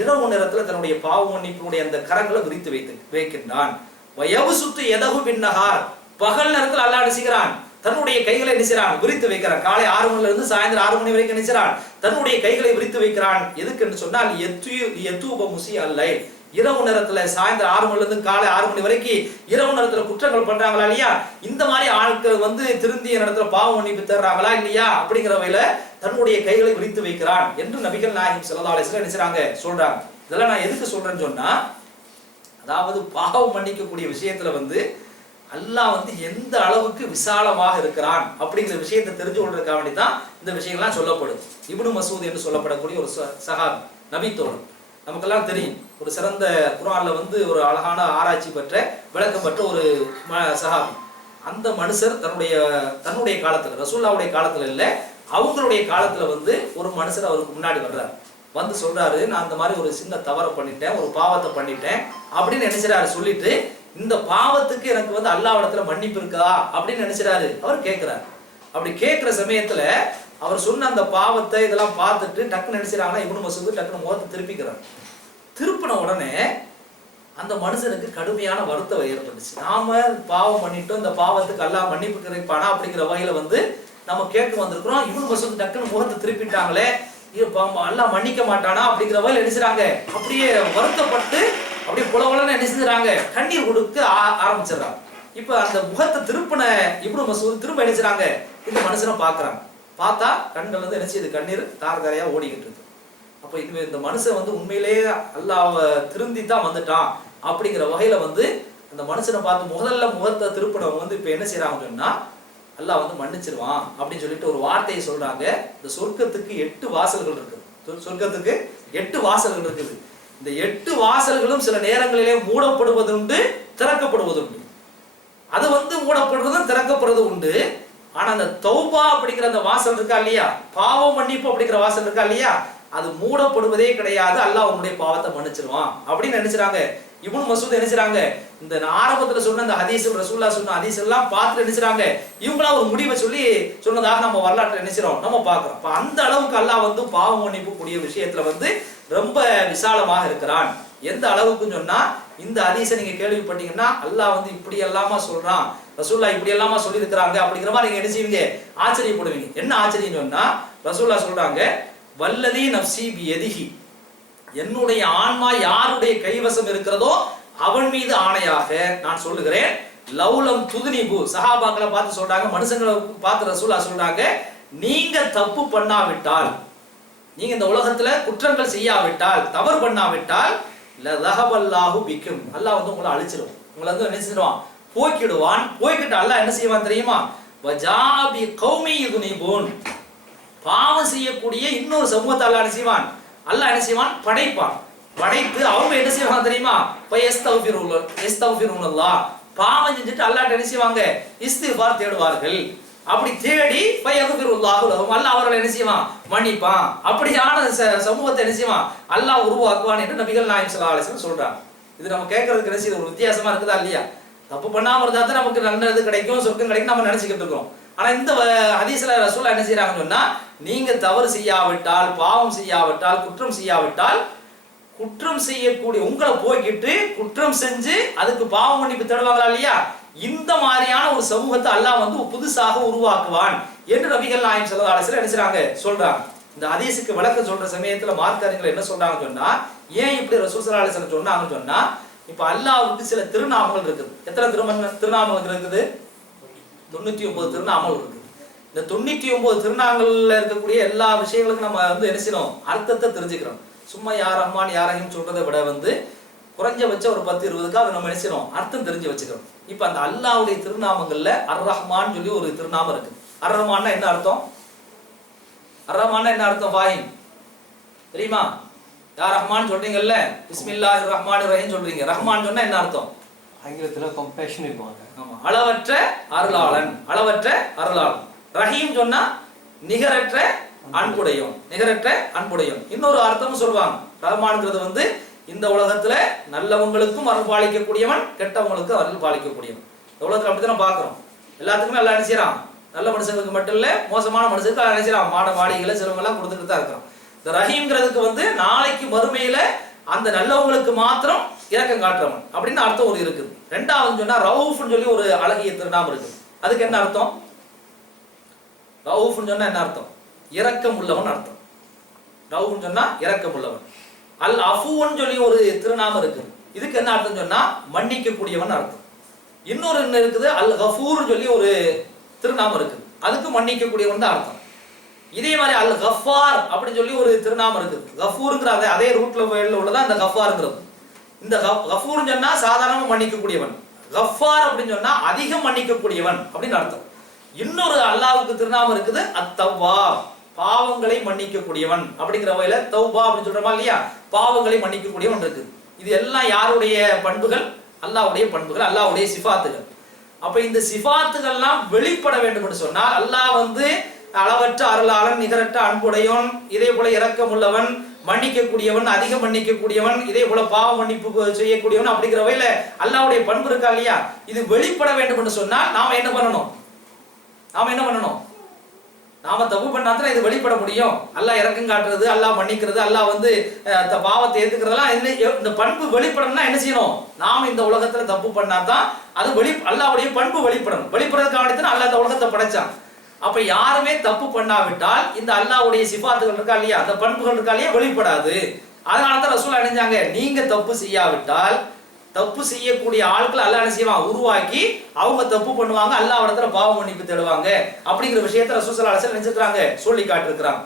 இரவு நேரத்துல தன்னுடைய பாவ மன்னிப்புடைய அந்த கரங்களை விரித்து வைக்கின்றான். வயபசுத்து யதஹு பின்-நஹார், பகல் நேரத்துல அல்லாஹ் என்ன செய்கிறான், தன்னுடைய கைகளை என்ன செய்றான், விரித்து வைக்கிறான். காலை 6 மணில இருந்து சாயந்தரம் 6 மணி வரைக்கும் என்ன செய்றான், தன்னுடைய கைகளை விரித்து வைக்கிறான். எதுக்கு என்று சொன்னால் யதூப முஸீ அல்-லைல், இரவு நேரத்துல சாயந்தரம் 6 மணில இருந்து காலை 6 மணி வரைக்கும் இரவு நேரத்துல குற்றங்கள் பண்றாங்களா இல்லையா, இந்த மாதிரி ஆட்கள் வந்து திருந்திய நேரத்துல பாவ மன்னிப்பு தர்றாங்களா இல்லையா அப்படிங்கிற வகையில தன்னுடைய கைகளை விரித்து வைக்கிறான் என்று நபிகள் நாயகம் ஸல்லல்லாஹு அலைஹி வஸல்லம் என்ன செய்றாங்க, சொல்றாங்க. இதெல்லாம் நான் எதுக்கு சொல்றேன்னு சொன்னா, அதாவது பாவம் மன்னிக்கக்கூடிய விஷயத்துல வந்து அல்லாஹ் வந்து எந்த அளவுக்கு விசாலமாக இருக்கிறான் அப்படிங்கிற விஷயத்தை தெரிஞ்சு கொள்றதுக்காக வேண்டி தான் இந்த விஷயங்கள்லாம் சொல்லப்படுது. இப்னு மசூத் என்று சொல்லப்படக்கூடிய ஒரு சஹாபி, நபித்தோழர், நமக்கெல்லாம் தெரியும், ஒரு சிறந்த குர்ஆன்ல வந்து ஒரு அழகான ஆராய்ச்சி பெற்ற விளக்கம் பெற்ற ஒரு சஹாபி. அந்த மனுஷர் தன்னுடைய காலத்துல, ரசூலுல்லாஹ்வுடைய காலத்துல இல்ல, அவங்களுடைய காலத்துல வந்து ஒரு மனுஷர் அவருக்கு முன்னாடி வர்றாரு. வந்து சொல்றாரு, நான் அந்த மாதிரி ஒரு சின்ன தவறை பண்ணிட்டேன், ஒரு பாவத்தை பண்ணிட்டேன் அப்படின்னு நினைச்சாரு. சொல்லிட்டு இந்த பாவத்துக்கு எனக்கு வந்து அல்லாஹ்விடத்துல மன்னிப்பு இருக்கா அப்படின்னு நினைச்சாரு. அவர் கேட்கிறார். அப்படி கேட்கிற சமயத்துல அவர் சொன்ன அந்த பாவத்தை இதெல்லாம் பார்த்துட்டு டக்குன்னு நினைச்சாங்கன்னா இப்னு மசூத் டக்குன்னு முகத்தை திருப்பிக்கிறார். திருப்பின உடனே அந்த மனுஷனுக்கு கடுமையான வருத்தம் ஏற்பட்டுச்சு. நாம பாவம் பண்ணிட்டோம், இந்த பாவத்துக்கு அல்லாஹ் மன்னிப்பு கிடைப்பானா அப்படிங்கிற வகையில வந்து நம்ம கேட்க வந்திருக்கிறோம். இப்னு மசூத் டக்குன்னு முகத்தை திருப்பிட்டாங்களே, அல்லாஹ் மன்னிக்க மாட்டானா அப்படிங்கிற வகையில நினைச்சாங்க. அப்படியே வருத்தப்பட்டு அப்படியே புலவலன்னு என்ன செஞ்சுறாங்க, கண்ணீர் கொடுக்க ஆரம்பிச்சிடறாங்க. இப்ப அந்த முகத்தை திருப்பின இப்னு மசூத் திரும்ப நினைச்சாங்க, இந்த மனுஷனை பாக்குறாங்க. பார்த்தா கண்கள் வந்து என்ன செய்யுது, கண்ணீர் தாரதாரையா ஓடிக்கிட்டு இருக்கு. அப்ப இந்த மனுஷன் வந்து உண்மையிலேயே அல்லாஹ் திருந்தி தான் வந்துட்டான் அப்படிங்கிற வகையில வந்து அந்த மனுஷனை பார்த்து முதல்ல முகத்தை திருப்பினவங்க வந்து இப்ப என்ன செய்யறாங்கன்னு சொன்னா, அல்லாஹ் வந்து மன்னிச்சிருவான் அப்படின்னு சொல்லிட்டு ஒரு வார்த்தையை சொல்றாங்க. இந்த சொர்க்கத்துக்கு 8 வாசல்கள் இருக்குது. சொர்க்கத்துக்கு 8 வாசல்கள் இருக்குது. இந்த 8 வாசல்களும் சில நேரங்களிலே மூடப்படுவது உண்டு, திறக்கப்படுவது உண்டு. அது வந்து மூடப்படுறதும் திறக்கப்படுறது உண்டு. ஆனா அந்த தௌபா அப்படிங்கிற அந்த வாசல் இருக்கா இல்லையா, பாவம் மன்னிப்பு அப்படிங்கிற வாசல் இருக்கா இல்லையா, அது மூடப்படுவதே கிடையாது. அல்லாஹ் உன்னுடைய பாவத்தை மன்னிச்சிருவான் அப்படின்னு நினைச்சாங்க. இப்னு மசூத் நினைச்சாங்க, இந்த ஆரம்பத்துல சொன்ன அந்த ஹதீஸ், ரசூலுல்லாஹ் சொன்ன ஹதீஸ் எல்லாம் பார்த்து நினைச்சாங்க, இவங்களா ஒரு முடிவை சொல்லி சொன்னதாக நம்ம வரலாற்றை நினைச்சிரோம், நம்ம பார்க்கிறோம். அப்ப அந்த அளவுக்கு அல்லாஹ் வந்து பாவம் மன்னிப்பு கூடிய விஷயத்துல வந்து ரொம்ப விசாலமாக இருக்கிறான். எந்த அளவுக்குன்னு சொன்னா, இந்த ஹதீஸை நீங்க கேள்விப்பட்டீங்கன்னா அல்லாஹ் வந்து இப்படி எல்லாமா சொல்றான், ரசூலுல்லாஹ் இப்படி எல்லாமா சொல்லி இருக்கிறாங்க அப்படிங்கிற மாதிரி நீங்க என்ன செய்வீங்க, ஆச்சரியப்படுவீங்க. என்ன ஆச்சரியம் சொன்னா, ரசூலுல்லாஹ் சொல்றாங்க, வல்லதி நஃப்ஸி பியதிஹி, என்னுடைய ஆன்மா யாருடைய கைவசம் இருக்கிறதோ அவன் மீது ஆணையாக நான் சொல்லுகிறேன், லவ்லம் துதுனிபு, சஹாபாக்களை பார்த்து சொல்றாங்க, மனுஷங்களை பார்த்து ரசூலுல்லாஹ் சொல்றாங்க, நீங்க தப்பு பண்ணாவிட்டால், நீங்க இந்த உலகத்துல குற்றங்கள் செய்யாவிட்டால், தவறு பண்ணாவிட்டால், லதஹபல்லாஹு பிக்கும், அல்லாஹ் வந்து உங்களை அழிச்சிடும், உங்களை வந்து என்ன செஞ்சிடுவான், போக்கிடுவான். போய்கிட்டு அல்லாஹ் என்ன செய்வான் தெரியுமா, வஜாபி கௌமி யுதுனிபூன், பாவம் செய்யக்கூடிய இன்னொரு சமூகத்தை அல்லாஹ் என்ன செய்வான், அல்லாஹ் என்ன செய்வான், படைப்பான். படைத்து அவங்க என்ன செய்வாங்க தெரியுமா, ஃபயஸ்தக்ஃபிருனல்லாஹ், பாவம் செஞ்சுட்டு அல்லாஹ்ட்ட என்ன செய்வாங்க, இஸ்திக்ஃபார் தேடுவார்கள். அப்படி தேடி ஃபயக்ஃபிருல்லாஹு லஹும், அல்லாஹ் அவர்களை என்ன செய்வான், மன்னிப்பான். அப்படியான சமூகத்தை என்ன செய்வான், அல்லாஹ் உருவாக்குவான் என்று நபிகள் நாயகம் ஸல்லல்லாஹு அலைஹி வஸல்லம் சொல்றாங்க. இது நம்ம கேட்கறதுக்கு நினைச்சு இது ஒரு வித்தியாசமா இருக்குதா இல்லையா? தப்பு பண்ணாம இருந்தா தான் நமக்கு நல்லது கிடைக்கும், சொர்க்கம் கிடைக்கும் நம்ம நினைச்சுக்கிட்டு இருக்கோம். ஆனா இந்த ஹதீஸ்ல ரசூலுல்லாஹ் என்ன செய்யறாங்கன்னு சொன்னா, நீங்க தவறு செய்யாவிட்டால், பாவம் செய்யாவிட்டால், குற்றம் செய்யாவிட்டால், குற்றம் செய்யக்கூடிய உங்களை போய்கிட்டு குற்றம் செஞ்சு அதுக்கு பாவம் மன்னிப்பு தேடுவாங்களா இல்லையா, இந்த மாதிரியான ஒரு சமூகத்தை அல்லாஹ் வந்து புதுசாக உருவாக்குவான் என்று நபிகள் நாயகம் ஸல்லல்லாஹு அலைஹி வஸல்லம் என்ன செய்றாங்க சொல்றாங்க. இந்த ஹதீஸுக்கு விளக்கம் சொல்ற சமயத்துல மார்க்கறிஞர்கள் என்ன சொல்றாங்கன்னு சொன்னா, ஏன் இப்படி ரசூல் ஸல்லல்லாஹு அலைஹி வஸல்லம் சொன்னாங்கன்னு சொன்னா, இப்ப அல்லாஹ்வுக்கு சில திருநாமங்கள் இருக்குது. எத்தனை திருநாமங்கள் இருக்குது? 99 திருநாமங்கள் இருக்குது. இந்த 99 திருநாமங்கள்ல இருக்கக்கூடிய எல்லா விஷயங்களுக்கும் நம்ம வந்து என்ன செய்யணும், அர்த்தத்தை தெரிஞ்சுக்கிறோம். சும்மா யா ரஹ்மான் யா ரஹீம் சொல்றதை விட வந்து குறைஞ்சபட்சம் ஒரு 10-20க்கு அதை நம்ம என்ன செய்யணும், அர்த்தம் தெரிஞ்சு வச்சுக்கிறோம். இப்ப அந்த அல்லாஹ்வுடைய திருநாமங்கள்ல அர் ரஹ்மான் சொல்லி ஒரு திருநாமம் இருக்கு. அர் ரஹ்மான்னா என்ன அர்த்தம்? அர் ரஹ்மான்னா என்ன அர்த்தம் ஃபாஹிம் தெரியுமா? யா ரஹ்மான் சொல்றீங்கல்ல, பிஸ்மில்லாஹிர் ரஹ்மானிர் ரஹீம் சொல்றீங்க. ரஹ்மான் சொன்னா என்ன அர்த்தம்? ஆங்கிலத்துல கம்பேஷன் இருக்குவாங்க. ஆமா, அளவற்ற அருளாளன், அளவற்ற அருளாளன். ரஹீம் சொன்னா நிகரற்ற அன்புடையோன், நிகரற்ற அன்புடையோன். இன்னொரு அர்த்தமும் சொல்லுவாங்க. ரஹ்மான்ங்கிறது வந்து இந்த உலகத்துல நல்லவங்களுக்கும் அருள் பாலிக்கக்கூடியவன், கெட்டவங்களுக்கும் அருள் பாலிக்கக்கூடியவன். இந்த உலகத்துல அப்படித்தானே பாக்குறோம். எல்லாத்துக்குமே எல்லாம் என்ன செய்யறான், நல்ல மனுஷங்களுக்கு மட்டும் இல்ல மோசமான மனுஷங்களுக்கு என்ன செய்யறான், மாட மாளிகளை செல்வம் எல்லாம் கொடுத்துட்டு தான் இருக்கிறான். இந்த ரஹீம்ங்கிறதுக்கு வந்து நாளைக்கு மறுமையில அந்த நல்லவங்களுக்கு மாத்திரம் இரக்கம் காட்டுறவன் அப்படின்னு அர்த்தம் ஒரு இருக்குது. ரெண்டாவது சொன்னா ரவுஃப்னு சொல்லி ஒரு அழகிய திருநாமம் இருக்கு. அதுக்கு என்ன அர்த்தம்? ரவுஃப்னு சொன்னா என்ன அர்த்தம்? இரக்கம் உள்ளவன் அர்த்தம். ரவுஃப்னு சொன்னா இரக்கம் உள்ளவன். அல் அஃபூன்னு சொல்லி ஒரு திருநாமம் இருக்கு. இதுக்கு என்ன அர்த்தம் சொன்னா மன்னிக்க கூடியவன் அர்த்தம். இன்னொரு என்ன இருக்குது, அல் கஃபூர்னு சொல்லி ஒரு திருநாமம் இருக்கு. அதுக்கு மன்னிக்க கூடியவன் தான் அர்த்தம். இதே மாதிரி அல் கஃபார் அப்படின்னு சொல்லி ஒரு திருநாமம் இருக்குது. கஃபூர்ங்கிற அதே ரூட்ல உள்ளதா இந்த கஃபார்ங்கிறது. இந்த கஃபூர்னு சொன்னா சாதாரணமா மன்னிக்க கூடியவன், கஃபார் அப்படின்னு சொன்னா அதிகம் மன்னிக்க கூடியவன் அப்படின்னு அர்த்தம். இன்னொரு அல்லாஹ்வுக்கு திருநாமம் இருக்குது அத்தவ்வாப், பாவங்களை மன்னிக்க கூடியவன் அப்படிங்கிற வகையில தௌபா அப்படின்னு சொல்றோமா இல்லையா, பாவங்களை மன்னிக்க கூடியவன் இருக்கு. இது எல்லாம் யாருடைய பண்புகள்? அல்லாஹ்வுடைய பண்புகள், அல்லாஹ்வுடைய சிஃபாத்துகள். அப்ப இந்த சிஃபாத்துகள்லாம் வெளிப்பட வேண்டும் என்று சொன்னால் அல்லாஹ் வந்து அளவற்ற அருளாளன், நிகரற்ற அன்புடையோன், இதே போல இரக்கம் உள்ளவன், மன்னிக்க கூடியவன், அதிகம் மன்னிக்க கூடியவன், இதே போல பாவ மன்னிப்பு செய்யக்கூடியவன் அப்படிங்கிற வகையில அல்லாஹ்வுடைய பண்பு இருக்கா இல்லையா, இது வெளிப்பட வேண்டும் என்று சொன்னால் நாம என்ன பண்ணணும்? நாம தப்பு பண்ணாதான் இது வெளிப்பட முடியும். அல்லாஹ் இரக்கம் காட்டுறது, அல்லாஹ் மன்னிக்கிறது, அல்லாஹ் வந்து பாவத்தை ஏத்துக்கிறதெல்லாம் இந்த பண்பு வெளிப்படணும்னா என்ன செய்யணும்? நாம இந்த உலகத்துல தப்பு பண்ணாதான் அது அல்லாஹ்வுடைய பண்பு வெளிப்படணும். வெளிப்படுறதுக்காக அல்லாஹ் இந்த உலகத்தை படைச்சான். அப்ப யாருமே தப்பு பண்ணாவிட்டால் இந்த அல்லாஹ்வுடைய சிஃபாத்துகள் இருக்கா இல்லையா, அந்த பண்புகள் இருக்கா இல்லையா, வெளிப்படாது. அதனாலதான் ரசூல் அணிஞ்சாங்க, நீங்க தப்பு செய்யாவிட்டால் தப்பு செய்யக்கூடிய ஆட்கள் அல்லாஹ் என்ன செய்வான், உருவாக்கி அவங்க தப்பு பண்ணுவாங்க, அல்லாஹ் இடத்துல பாவ மன்னிப்பு தேடுவாங்க அப்படிங்கிற விஷயத்தை ரசூல் ஸல்லல்லாஹு அலைஹி வஸல்லம் நினைச்சிருக்காங்க, சொல்லி காட்டிருக்கிறாங்க.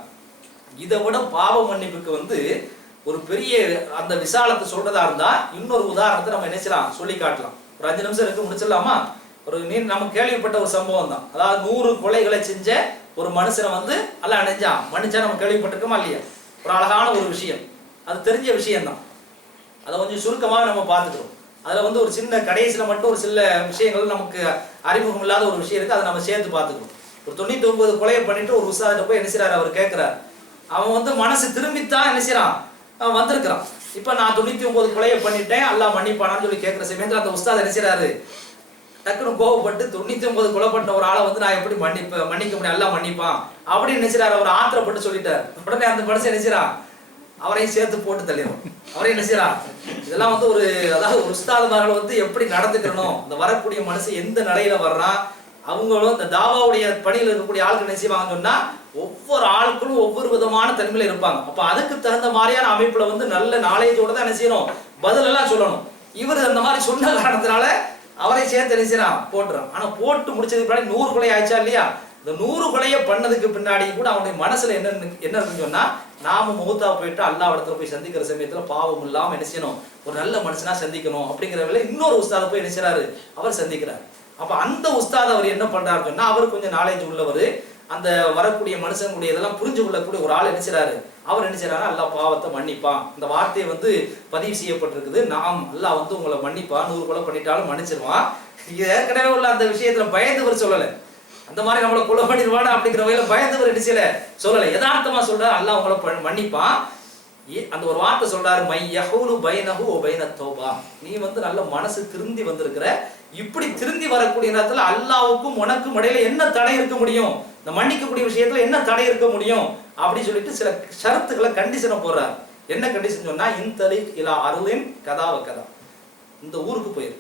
இதை விட பாவ மன்னிப்புக்கு வந்து ஒரு பெரிய அந்த விசாலத்தை சொல்றதா இருந்தா இன்னொரு உதாரணத்தை நம்ம நினைச்சலாம், சொல்லி காட்டலாம். ஒரு 5 நிமிஷம் இருக்கு, முடிச்சிடலாமா? ஒரு நம்ம கேள்விப்பட்ட ஒரு சம்பவம் தான். அதாவது 100 கொலைகளை செஞ்ச ஒரு மனுஷனை வந்து அல்லாஹ் மன்னிச்சா நம்ம கேள்விப்பட்டிருக்கோமா இல்லையா? ஒரு அழகான ஒரு விஷயம், அது தெரிஞ்ச விஷயம் தான். அதை கொஞ்சம் சுருக்கமாக நம்ம பார்த்துக்கிறோம். அதுல வந்து ஒரு சின்ன கடைசியில மட்டும் ஒரு சில விஷயங்கள் நமக்கு அறிமுகம் இல்லாத ஒரு விஷயம் இருக்கு, அதை நம்ம சேர்த்து பார்த்துக்கிறோம். ஒரு 99 கொலையை பண்ணிட்டு ஒரு உஸ்தாதிட்ட போய் என்ன செய்றாரு, அவர் கேட்கிறார். அவன் வந்து மனசு திரும்பித்தான் என்ன செய்யறான், அவன் வந்திருக்கிறான். இப்ப நான் 99 கொலையை பண்ணிட்டேன், அல்லாஹ் மன்னிப்பானான்னு சொல்லி கேட்கிற சமயத்தில் அந்த உஸ்தாத் என்ன செய்றாரு, டக்குனு கோவப்பட்டு 99 கொலை பண்ண ஒரு ஆளை வந்து நான் எப்படி மன்னிக்க முடியும், அல்லாஹ் மன்னிப்பான் அப்படின்னு நினைச்சாரு. அவர் ஆத்திரப்பட்டு சொல்லிட்டார். உடனே அந்த மனுஷன் நினைச்சான், அவரையும் சேர்த்து போட்டு தள்ளிடும். அவரையும் நினைச்சான். இதெல்லாம் வந்து ஒரு அதாவது ஒரு உஸ்தாதுமார்கள் வந்து எப்படி நடந்துக்கணும், இந்த வரக்கூடிய மனுஷன் எந்த நிலையில வர்றான், அவங்களும் இந்த தாவாவுடைய பணியில் இருக்கக்கூடிய ஆட்கள் என்ன செய்வாங்கன்னு சொன்னா ஒவ்வொரு ஆட்களும் ஒவ்வொரு விதமான தன்மையில இருப்பாங்க. அப்ப அதுக்கு தகுந்த மாதிரியான அமைப்புல வந்து நல்ல நாலேஜோட தான் என்ன செய்யணும், பதில் எல்லாம் சொல்லணும். இவர் அந்த மாதிரி சொன்ன காரணத்தினால அவரை சேர்த்து என்ன செய்யறான், போட்டுறான். ஆனா போட்டு முடிச்சதுக்கு பின்னாடி 100 கொலை ஆயிடுச்சா இல்லையா? இந்த 100 கொலையை பண்ணதுக்கு பின்னாடி கூட அவனுடைய மனசுல என்ன இருக்குன்னு சொன்னா, நாம மௌத்தா போயிட்டு அல்லாஹ் இடத்துல போய் சந்திக்கிற சமயத்துல பாவம் இல்லாம என்ன செய்யணும், ஒரு நல்ல மனுஷனா சந்திக்கணும் அப்படிங்கிற வேலை இன்னொரு உஸ்தாத போய் என்ன செய்றாரு, அவர் சந்திக்கிறார். அப்ப அந்த உஸ்தாத் அவர் என்ன பண்றாரு சொன்னா, அவர் கொஞ்சம் நாலேஜ் உள்ளவர், அந்த வரக்கூடிய மனுஷனுடைய இதெல்லாம் புரிஞ்சு கொள்ளக்கூடிய ஒரு ஆள் என்ன செய்றாரு, அவர் என்ன செய்றாரு, அல்லாஹ் பாவத்தை மன்னிப்பான். இந்த வார்த்தையை வந்து பதிவு செய்யப்பட்டிருக்குது. நாம் அல்லாஹ் வந்து உங்களை மன்னிப்பான், 100 கொலை பண்ணிட்டாலும் மன்னிச்சிருவான். ஏற்கனவே உள்ள அந்த விஷயத்துல பயந்தவர் சொல்லல, அந்த மாதிரி நம்மளை கொலை பண்ணிடுவானா அப்படிங்கிற வகையில பயந்தவர் என்ன செய்யல சொல்லல, யதார்த்தமா சொல்றாரு, அல்லாஹ் உங்களை மன்னிப்பான். அந்த ஒரு வார்த்தை சொல்றாரு, மை யஹூலு பைனஹு வ பைன தௌபா. நீ வந்து நல்ல மனசு திருந்தி வந்திருக்கிற, இப்படி திருந்தி வரக்கூடிய நேரத்துல அல்லாஹ்வுக்கும் உனக்கும் இடையில என்ன தடை இருக்க முடியும், இந்த மன்னிக்கக்கூடிய விஷயத்துல என்ன தடை இருக்க முடியும் அப்படி சொல்லிட்டு சில ஷரத்துக்களை கண்டிஷனை போடுறாரு. என்ன கண்டிஷன் சொன்னா, இன்தலிக் இலா அருளின் கதாவ கதா, இந்த ஊருக்கு போயிரு,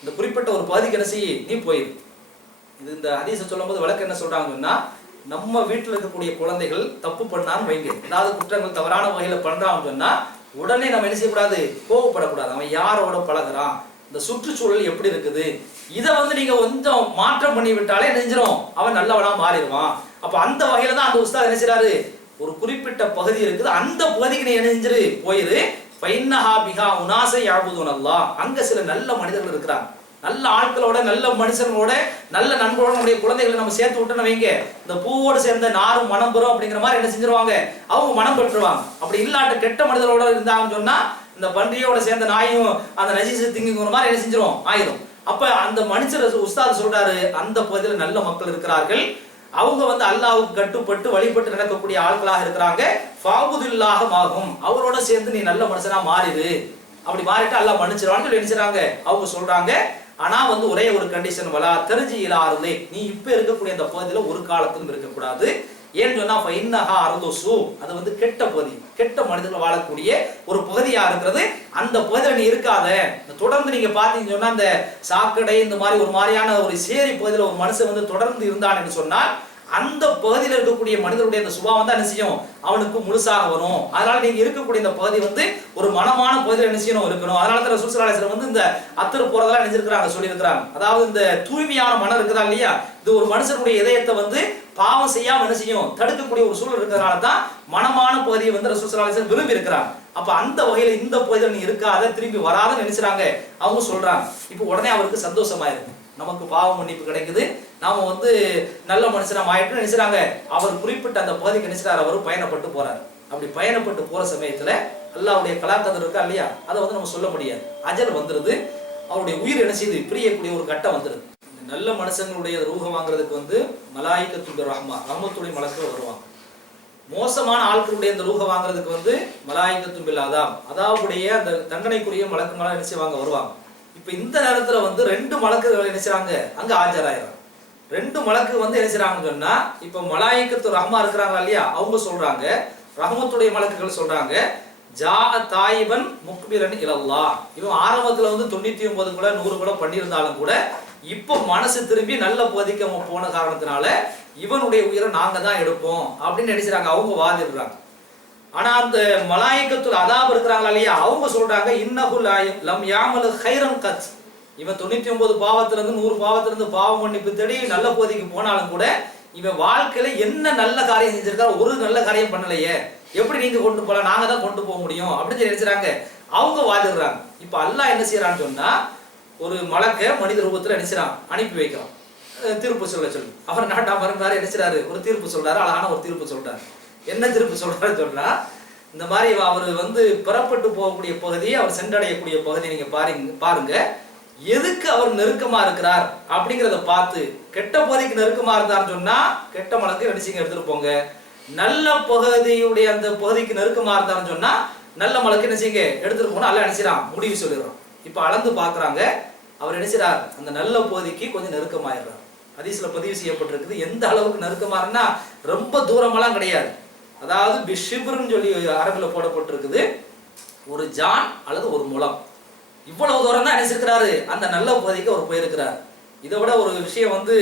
இந்த குறிப்பிட்ட ஒரு பகுதிக்கு என்ன செய்ய நீ போயிரு. இது இந்த ஹதீஸை சொல்லும் போது விளக்கு என்ன சொல்றாங்கன்னு சொன்னா, நம்ம வீட்டில் இருக்கக்கூடிய குழந்தைகள் தப்பு பண்ணான்னு வைங்க, ஏதாவது குற்றங்கள் தவறான வகையில பண்றான்னு சொன்னா உடனே நம்ம என்ன செய்யக்கூடாது, கோவப்படக்கூடாது. அவன் யாரோட பழகுறான், இந்த சுற்றுச்சூழல் எப்படி இருக்குது, இதை வந்து நீங்க கொஞ்சம் மாற்றம் பண்ணி விட்டாலே நெஞ்சிரும் அவன் நல்லவனா மாறிடுவான். அப்ப அந்த வகையில தான் அந்த உஸ்தாத் என்ன செய்யறாரு, ஒரு குறிப்பிட்ட பகுதி இருக்குது, அந்த பகுதிக்கு நீ என்ன செஞ்சிரு போயிரு. ஃபைன்னஹா பிஹா உனாஸை யஅபுதுன அல்லாஹ், அங்க சில நல்ல மனிதர்கள் இருக்கிறாங்க, நல்ல ஆட்களோட நல்ல மனுஷங்களோட நல்ல நண்பரோட நம்முடைய குழந்தைகளை நம்ம சேர்த்து விட்டோன்னு வைங்க, இந்த பூவோடு சேர்ந்த நாரும் மனம் பெறும் அப்படிங்கிற மாதிரி என்ன செஞ்சிருவாங்க, அவங்க மனம் பெற்றுருவாங்க. அப்படி இல்லாட்ட கெட்ட மனிதர்களோட இருந்தாங்கன்னு சொன்னா இந்த பன்றியோட சேர்ந்த நாயும் அந்த நஜீஸை திங்குங்கிற மாதிரி என்ன செஞ்சிரும் ஆயிரும். அப்ப அந்த மனுஷர் உஸ்தாத் சொல்றாரு, அந்த பகுதியில் நல்ல மக்கள் இருக்கிறார்கள், அவங்க வந்து அல்லாஹ்வுக்கு கட்டுப்பட்டு வழிபட்டு நடக்கக்கூடிய ஆட்களாக இருக்கிறாங்க. ஃபாபுதுல்லாஹ மாகும், அவரோட சேர்ந்து நீ நல்ல மனுஷனா மாறிடு, அப்படி மாறிட்டு அல்லாஹ் மன்னிச்சிருவான்னு சொல்லி நினைச்சாங்க. அவங்க சொல்றாங்க, ஆனா வந்து ஒரே ஒரு கண்டிஷன், வலா தர்ஜி இலா அர்லி, நீ இப்ப இருக்கக்கூடிய அந்த பகுதியில ஒரு காலத்திலும் இருக்கக்கூடாது. ஏன்னு சொன்னா ஃபைன்னஹா அர்லுசு, அது வந்து கெட்ட பகுதி, கெட்ட மனிதர்கள் வாழக்கூடிய ஒரு பகுதியா இருக்கிறது, அந்த பகுதியில நீ இருக்காத. தொடர்ந்து நீங்க பாத்தீங்கன்னு சொன்னா அந்த சாக்கடை இந்த மாதிரி ஒரு மாதிரியான ஒரு சேரி பகுதியில ஒரு மனுஷன் வந்து தொடர்ந்து இருந்தான்னு சொன்னா அந்த பகுதியில் இருக்கக்கூடிய மனிதனுடைய அந்த சுபாவம் தான் என்ன செய்யும் அவனுக்கு முழுசாக வரும். அதனால நீங்க இருக்கக்கூடிய இந்த பகுதி வந்து ஒரு மனமான பகுதியில் என்ன செய்யணும் இருக்கணும். அதனால தான் ரசூல் ஸல்லல்லாஹு அலைஹி வஸல்லம் வந்து இந்த அத்தர் போறதெல்லாம் நினைச்சிருக்காங்க, சொல்லியிருக்கிறாங்க. அதாவது இந்த தூய்மையான மனம் இருக்குதா இல்லையா, இது ஒரு மனுஷனுடைய இதயத்தை வந்து பாவம் செய்யாம என்ன செய்யும் தடுக்கக்கூடிய ஒரு சூழல் இருக்கிறதுனால தான் மனமான பகுதியை வந்து ரசூல் ஸல்லல்லாஹு அலைஹி வஸல்லம் விரும்பி இருக்கிறாங்க. அப்ப அந்த வகையில இந்த பகுதியில் நீ இருக்காத, திரும்பி வராத நினைச்சாங்க அவங்க சொல்றாங்க. இப்போ உடனே அவருக்கு சந்தோஷமாயிருக்கு, நமக்கு பாவ மன்னிப்பு கிடைக்குது, நாம வந்து நல்ல மனுஷனா ஆயிட்டு நினைச்சாங்க. அவர் குறிப்பிட்ட அந்த பகுதிக்கு நினைச்சார், அவர் பயணப்பட்டு போறாரு. அப்படி பயணப்பட்டு போற சமயத்துல அல்லாஹ்வுடைய கலாக்கதர் இருக்கா இல்லையா, அதை வந்து நம்ம சொல்ல முடியாது. அஜல் வந்துருது, அவருடைய உயிர் என்ன செய்யுது பிரியக்கூடிய ஒரு கட்டம் வந்துருது. நல்ல மனுஷங்களுடைய ரூஹம் வாங்குறதுக்கு வந்து மலாயிகத்துல் ரஹ்மா, ரஹ்மத்துடைய மலக்குகள் வருவாங்க. மோசமான ஆட்களுடைய இந்த ரூஹ வாங்குறதுக்கு வந்து மலாயிகத்துல் பில் அதாப், அதாவுடைய அந்த தண்டனைக்குரிய மலக்குங்களா என்ன செய்வாங்க வருவாங்க. இப்ப இந்த நேரத்துல வந்து ரெண்டு மலக்குகள் என்ன செய்றாங்க அங்க ஆஜராயிரம். ரெண்டு மலக்கு வந்து என்ன செய்றாங்கன்னு சொன்னா, இப்ப மலாயிகத்து ரஹ்மா இருக்கிறாங்க இல்லையா, அவங்க சொல்றாங்க, ரஹ்மத்துடைய மலக்குகள் சொல்றாங்க, ஜா தாயிபன் முக்பிரன் இலல்லாஹ். இவன் ஆரம்பத்துல வந்து 99 கூட 100 கூட பண்ணியிருந்தாலும் கூட இப்ப மனசு திரும்பி நல்ல பகுதிக்கு அவன் போன காரணத்தினால இவனுடைய உயிரை நாங்க தான் எடுப்போம் அப்படின்னு நினைச்சாங்க, அவங்க வாதிடுறாங்க. ஆனா அந்த மலாயிகத்துல் அதாப் இருக்கிறாங்களா இல்லையா, அவங்க சொல்றாங்க, இன்னஹு லம் யாமல் கைரன் கத், இவன் 99 பாவத்துல இருந்து 100 பாவத்துல இருந்து பாவ மன்னிப்பு தேடி நல்ல பகுதிக்கு போனாலும் கூட இவன் வாழ்க்கையில என்ன நல்ல காரியம் செஞ்சிருக்காரு, ஒரு நல்ல காரியம் பண்ணலையே, எப்படி நீங்க கொண்டு போலாம், நாங்க தான் கொண்டு போக முடியும் அப்படின்னு நினைச்சாங்க, அவங்க வாதிடுறாங்க. இப்ப அல்லாஹ் என்ன செய்யறான்னு சொன்னா, ஒரு மலக்க மனித ரூபத்துல நினைச்சான் அனுப்பி வைக்கிறான், தீர்ப்பு சொல்ல சொல்லி. அவர் நாட்டா மறுநாள் நினைச்சாரு, ஒரு தீர்ப்பு சொல்றாரு, அழகான ஒரு தீர்ப்பு சொல்றாரு. என்ன தீர்ப்பு சொல்றாரு சொன்னா, இந்த மாதிரி அவர் வந்து புறப்பட்டு போகக்கூடிய பகுதி, அவர் சென்றடையக்கூடிய பகுதி நீங்க பாருங்க, எதுக்கு அவர் நெருக்கமா இருக்கிறார் அப்படிங்கிறத பார்த்து, கெட்ட பகுதிக்கு நெருக்கமா இருந்தார்னு சொன்னா கெட்ட மலக்கு நினைச்சிங்க எடுத்துட்டு போங்க, நல்ல பகுதியுடைய அந்த பகுதிக்கு நெருக்கமா இருந்தார்னு சொன்னா நல்ல மலக்கு நினைச்சிங்க எடுத்துட்டு போனா அல்ல நினைச்சிடான் முடிவு சொல்லிடுறான். இப்ப அளந்து பாக்குறாங்க, அவர் நினைச்சிடார் அந்த நல்ல பகுதிக்கு கொஞ்சம் நெருக்கமாயிடுறார். ஹதீஸ்ல பதிவு செய்யப்பட்டிருக்குது, எந்த அளவுக்கு நெருக்கமாறுன்னா ரொம்ப தூரமெல்லாம் கிடையாது. அதாவது பிஷிப்ருன்னு சொல்லி அரபுல போடப்பட்டிருக்குது, ஒரு ஜான் அல்லது ஒரு முலம், இவ்வளவு தூரம் தான் நினைச்சிருக்கிறாரு அந்த நல்ல பகுதிக்கு அவர் போயிருக்கிறார். இதை விட ஒரு விஷயம் வந்து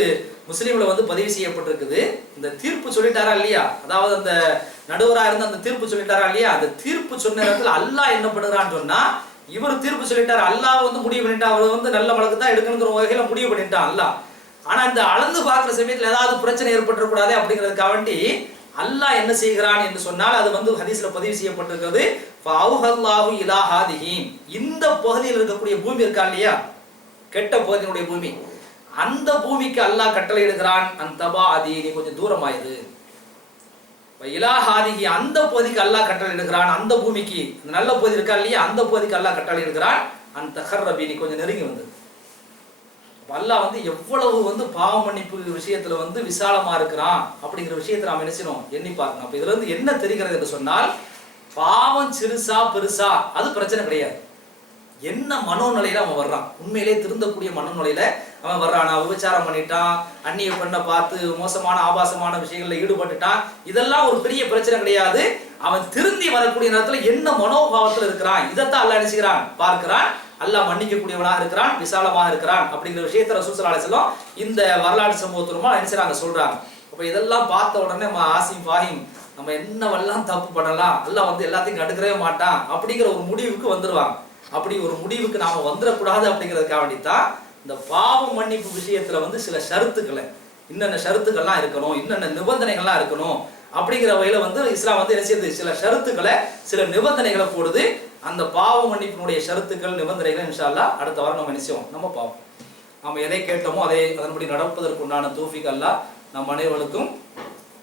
முஸ்லீம்ல வந்து பதிவு செய்யப்பட்டிருக்குது, இந்த தீர்ப்பு சொல்லிட்டாரா இல்லையா, அதாவது அந்த நடுவரா இருந்து அந்த தீர்ப்பு சொல்லிட்டாரா இல்லையா, அந்த தீர்ப்பு சொன்ன நேரத்தில் அல்லாஹ் என்ன பண்ணுறான்னு சொன்னா, இவர் தீர்ப்பு சொல்லிட்டாரு, அல்லாஹ் வந்து முடிவு பண்ணிட்டான், அவர் வந்து நல்ல மலக்கு தான் எடுக்கணுங்கிற வகையில முடிவு பண்ணிட்டான் அல்லாஹ். ஆனா இந்த அளந்து பார்க்குற சமயத்தில் ஏதாவது பிரச்சனை ஏற்பட்டுறக்கூடாது அப்படிங்கிறதுக்காக வேண்டி அல்லாஹ் என்ன செய்கிறான் என்று சொன்னால், அது வந்து ஹதீஸ்ல பதிவு செய்யப்பட்டிருக்கிறது, ஃபஅவ்ஹல்லாஹு இலா ஹாதிஹின், இந்த பகுதியில் இருக்கக்கூடிய பூமி இருக்கா இல்லையா, கெட்ட பகுதியினுடைய பூமி, அந்த பூமிக்கு அல்லாஹ் கட்டளை இடுகிறான், அன்தபா அதி, நீ கொஞ்சம் தூரமாயிரு. இலா ஹாதிஹி, அந்த பகுதிக்கு அல்லாஹ் கட்டளை இடுகிறான், அந்த பூமிக்கு அந்த நல்ல பகுதி இருக்கா இல்லையா, அந்த பகுதிக்கு அல்லாஹ் கட்டளை இடுகிறான், அன் தஹர்ரபி, நீ கொஞ்சம் நெருங்கி வந்து. அல்லாஹ் வந்து எவ்வளவு வந்து பாவ மன்னிப்பு விஷயத்துல வந்து விசாலமா இருக்கிறான் அப்படிங்கிற விஷயத்தை நாம் நினைச்சிடும் எண்ணி பார்க்கணும். அப்ப இதுல இருந்து என்ன தெரிகிறது என்று சொன்னால், பாவம் சிறுசா பெருசா அது பிரச்சனை கிடையாது. என்ன மனோநிலையில அவன் வர்றான், உண்மையிலே திருந்தக்கூடிய மனோநிலையில அவன் வர்றான். நான் விபச்சாரம் பண்ணிட்டான், அந்நிய பெண்ணை பார்த்து மோசமான ஆபாசமான விஷயங்கள்ல ஈடுபட்டுட்டான், இதெல்லாம் ஒரு பெரிய பிரச்சனை கிடையாது. அவன் திருந்தி வரக்கூடிய நேரத்துல என்ன மனோபாவத்துல இருக்கிறான், இதைத்தான் அல்லாஹ் நினைச்சுக்கிறான், பார்க்கிறான். அல்லாஹ் மன்னிக்கக்கூடியவனாக இருக்கிறான், விசாலமாக இருக்கிறான் அப்படிங்கிற விஷயத்தை ரசூல் ஸல்லல்லாஹு அலைஹி வஸல்லம் இந்த வரலாற்று சம்பவத்திலுமா நினைச்சாங்க, சொல்றாங்க. அப்ப இதெல்லாம் பார்த்த உடனே ஆசிம் ஃபாஹிம் நம்ம என்னவெல்லாம் தப்பு பண்ணலாம், அல்லாஹ் வந்து எல்லாத்தையும் கண்டுக்கவே மாட்டான் அப்படிங்கிற ஒரு முடிவுக்கு வந்துருவாங்க. அப்படி ஒரு முடிவுக்கு நாம வந்துடக்கூடாது அப்படிங்கிறதுக்காக வேண்டித்தான் இந்த பாவம் மன்னிப்பு விஷயத்துல வந்து சில ஷரத்துக்களை, இன்னென்ன ஷரத்துக்கள்லாம் இருக்கணும், இன்னென்ன நிபந்தனைகள்லாம் இருக்கணும் அப்படிங்கிற வகையில வந்து இஸ்லாம் வந்து என்ன செய்யுது, சில ஷரத்துக்களை சில நிபந்தனைகளை போடுது. அந்த பாவ மன்னிப்பினுடைய ஷரத்துக்கள் நிபந்தனைகள் இன்ஷா அல்லாஹ் அடுத்த வாரம் நம்ம நிச்சயம் நம்ம பார்ப்போம். நாம எதை கேட்டோமோ அதை அதன்படி நடப்பதற்கு உண்டான தௌஃபீக் அல்லாஹ் நம் அனைவருக்கும்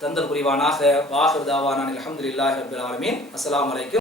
தந்தல் புரிவானாக. வாஹிர் தாவானா அல்ஹம்துலில்லாஹி ரப்பில் ஆலமீன். அஸ்ஸலாமு அலைக்கும்.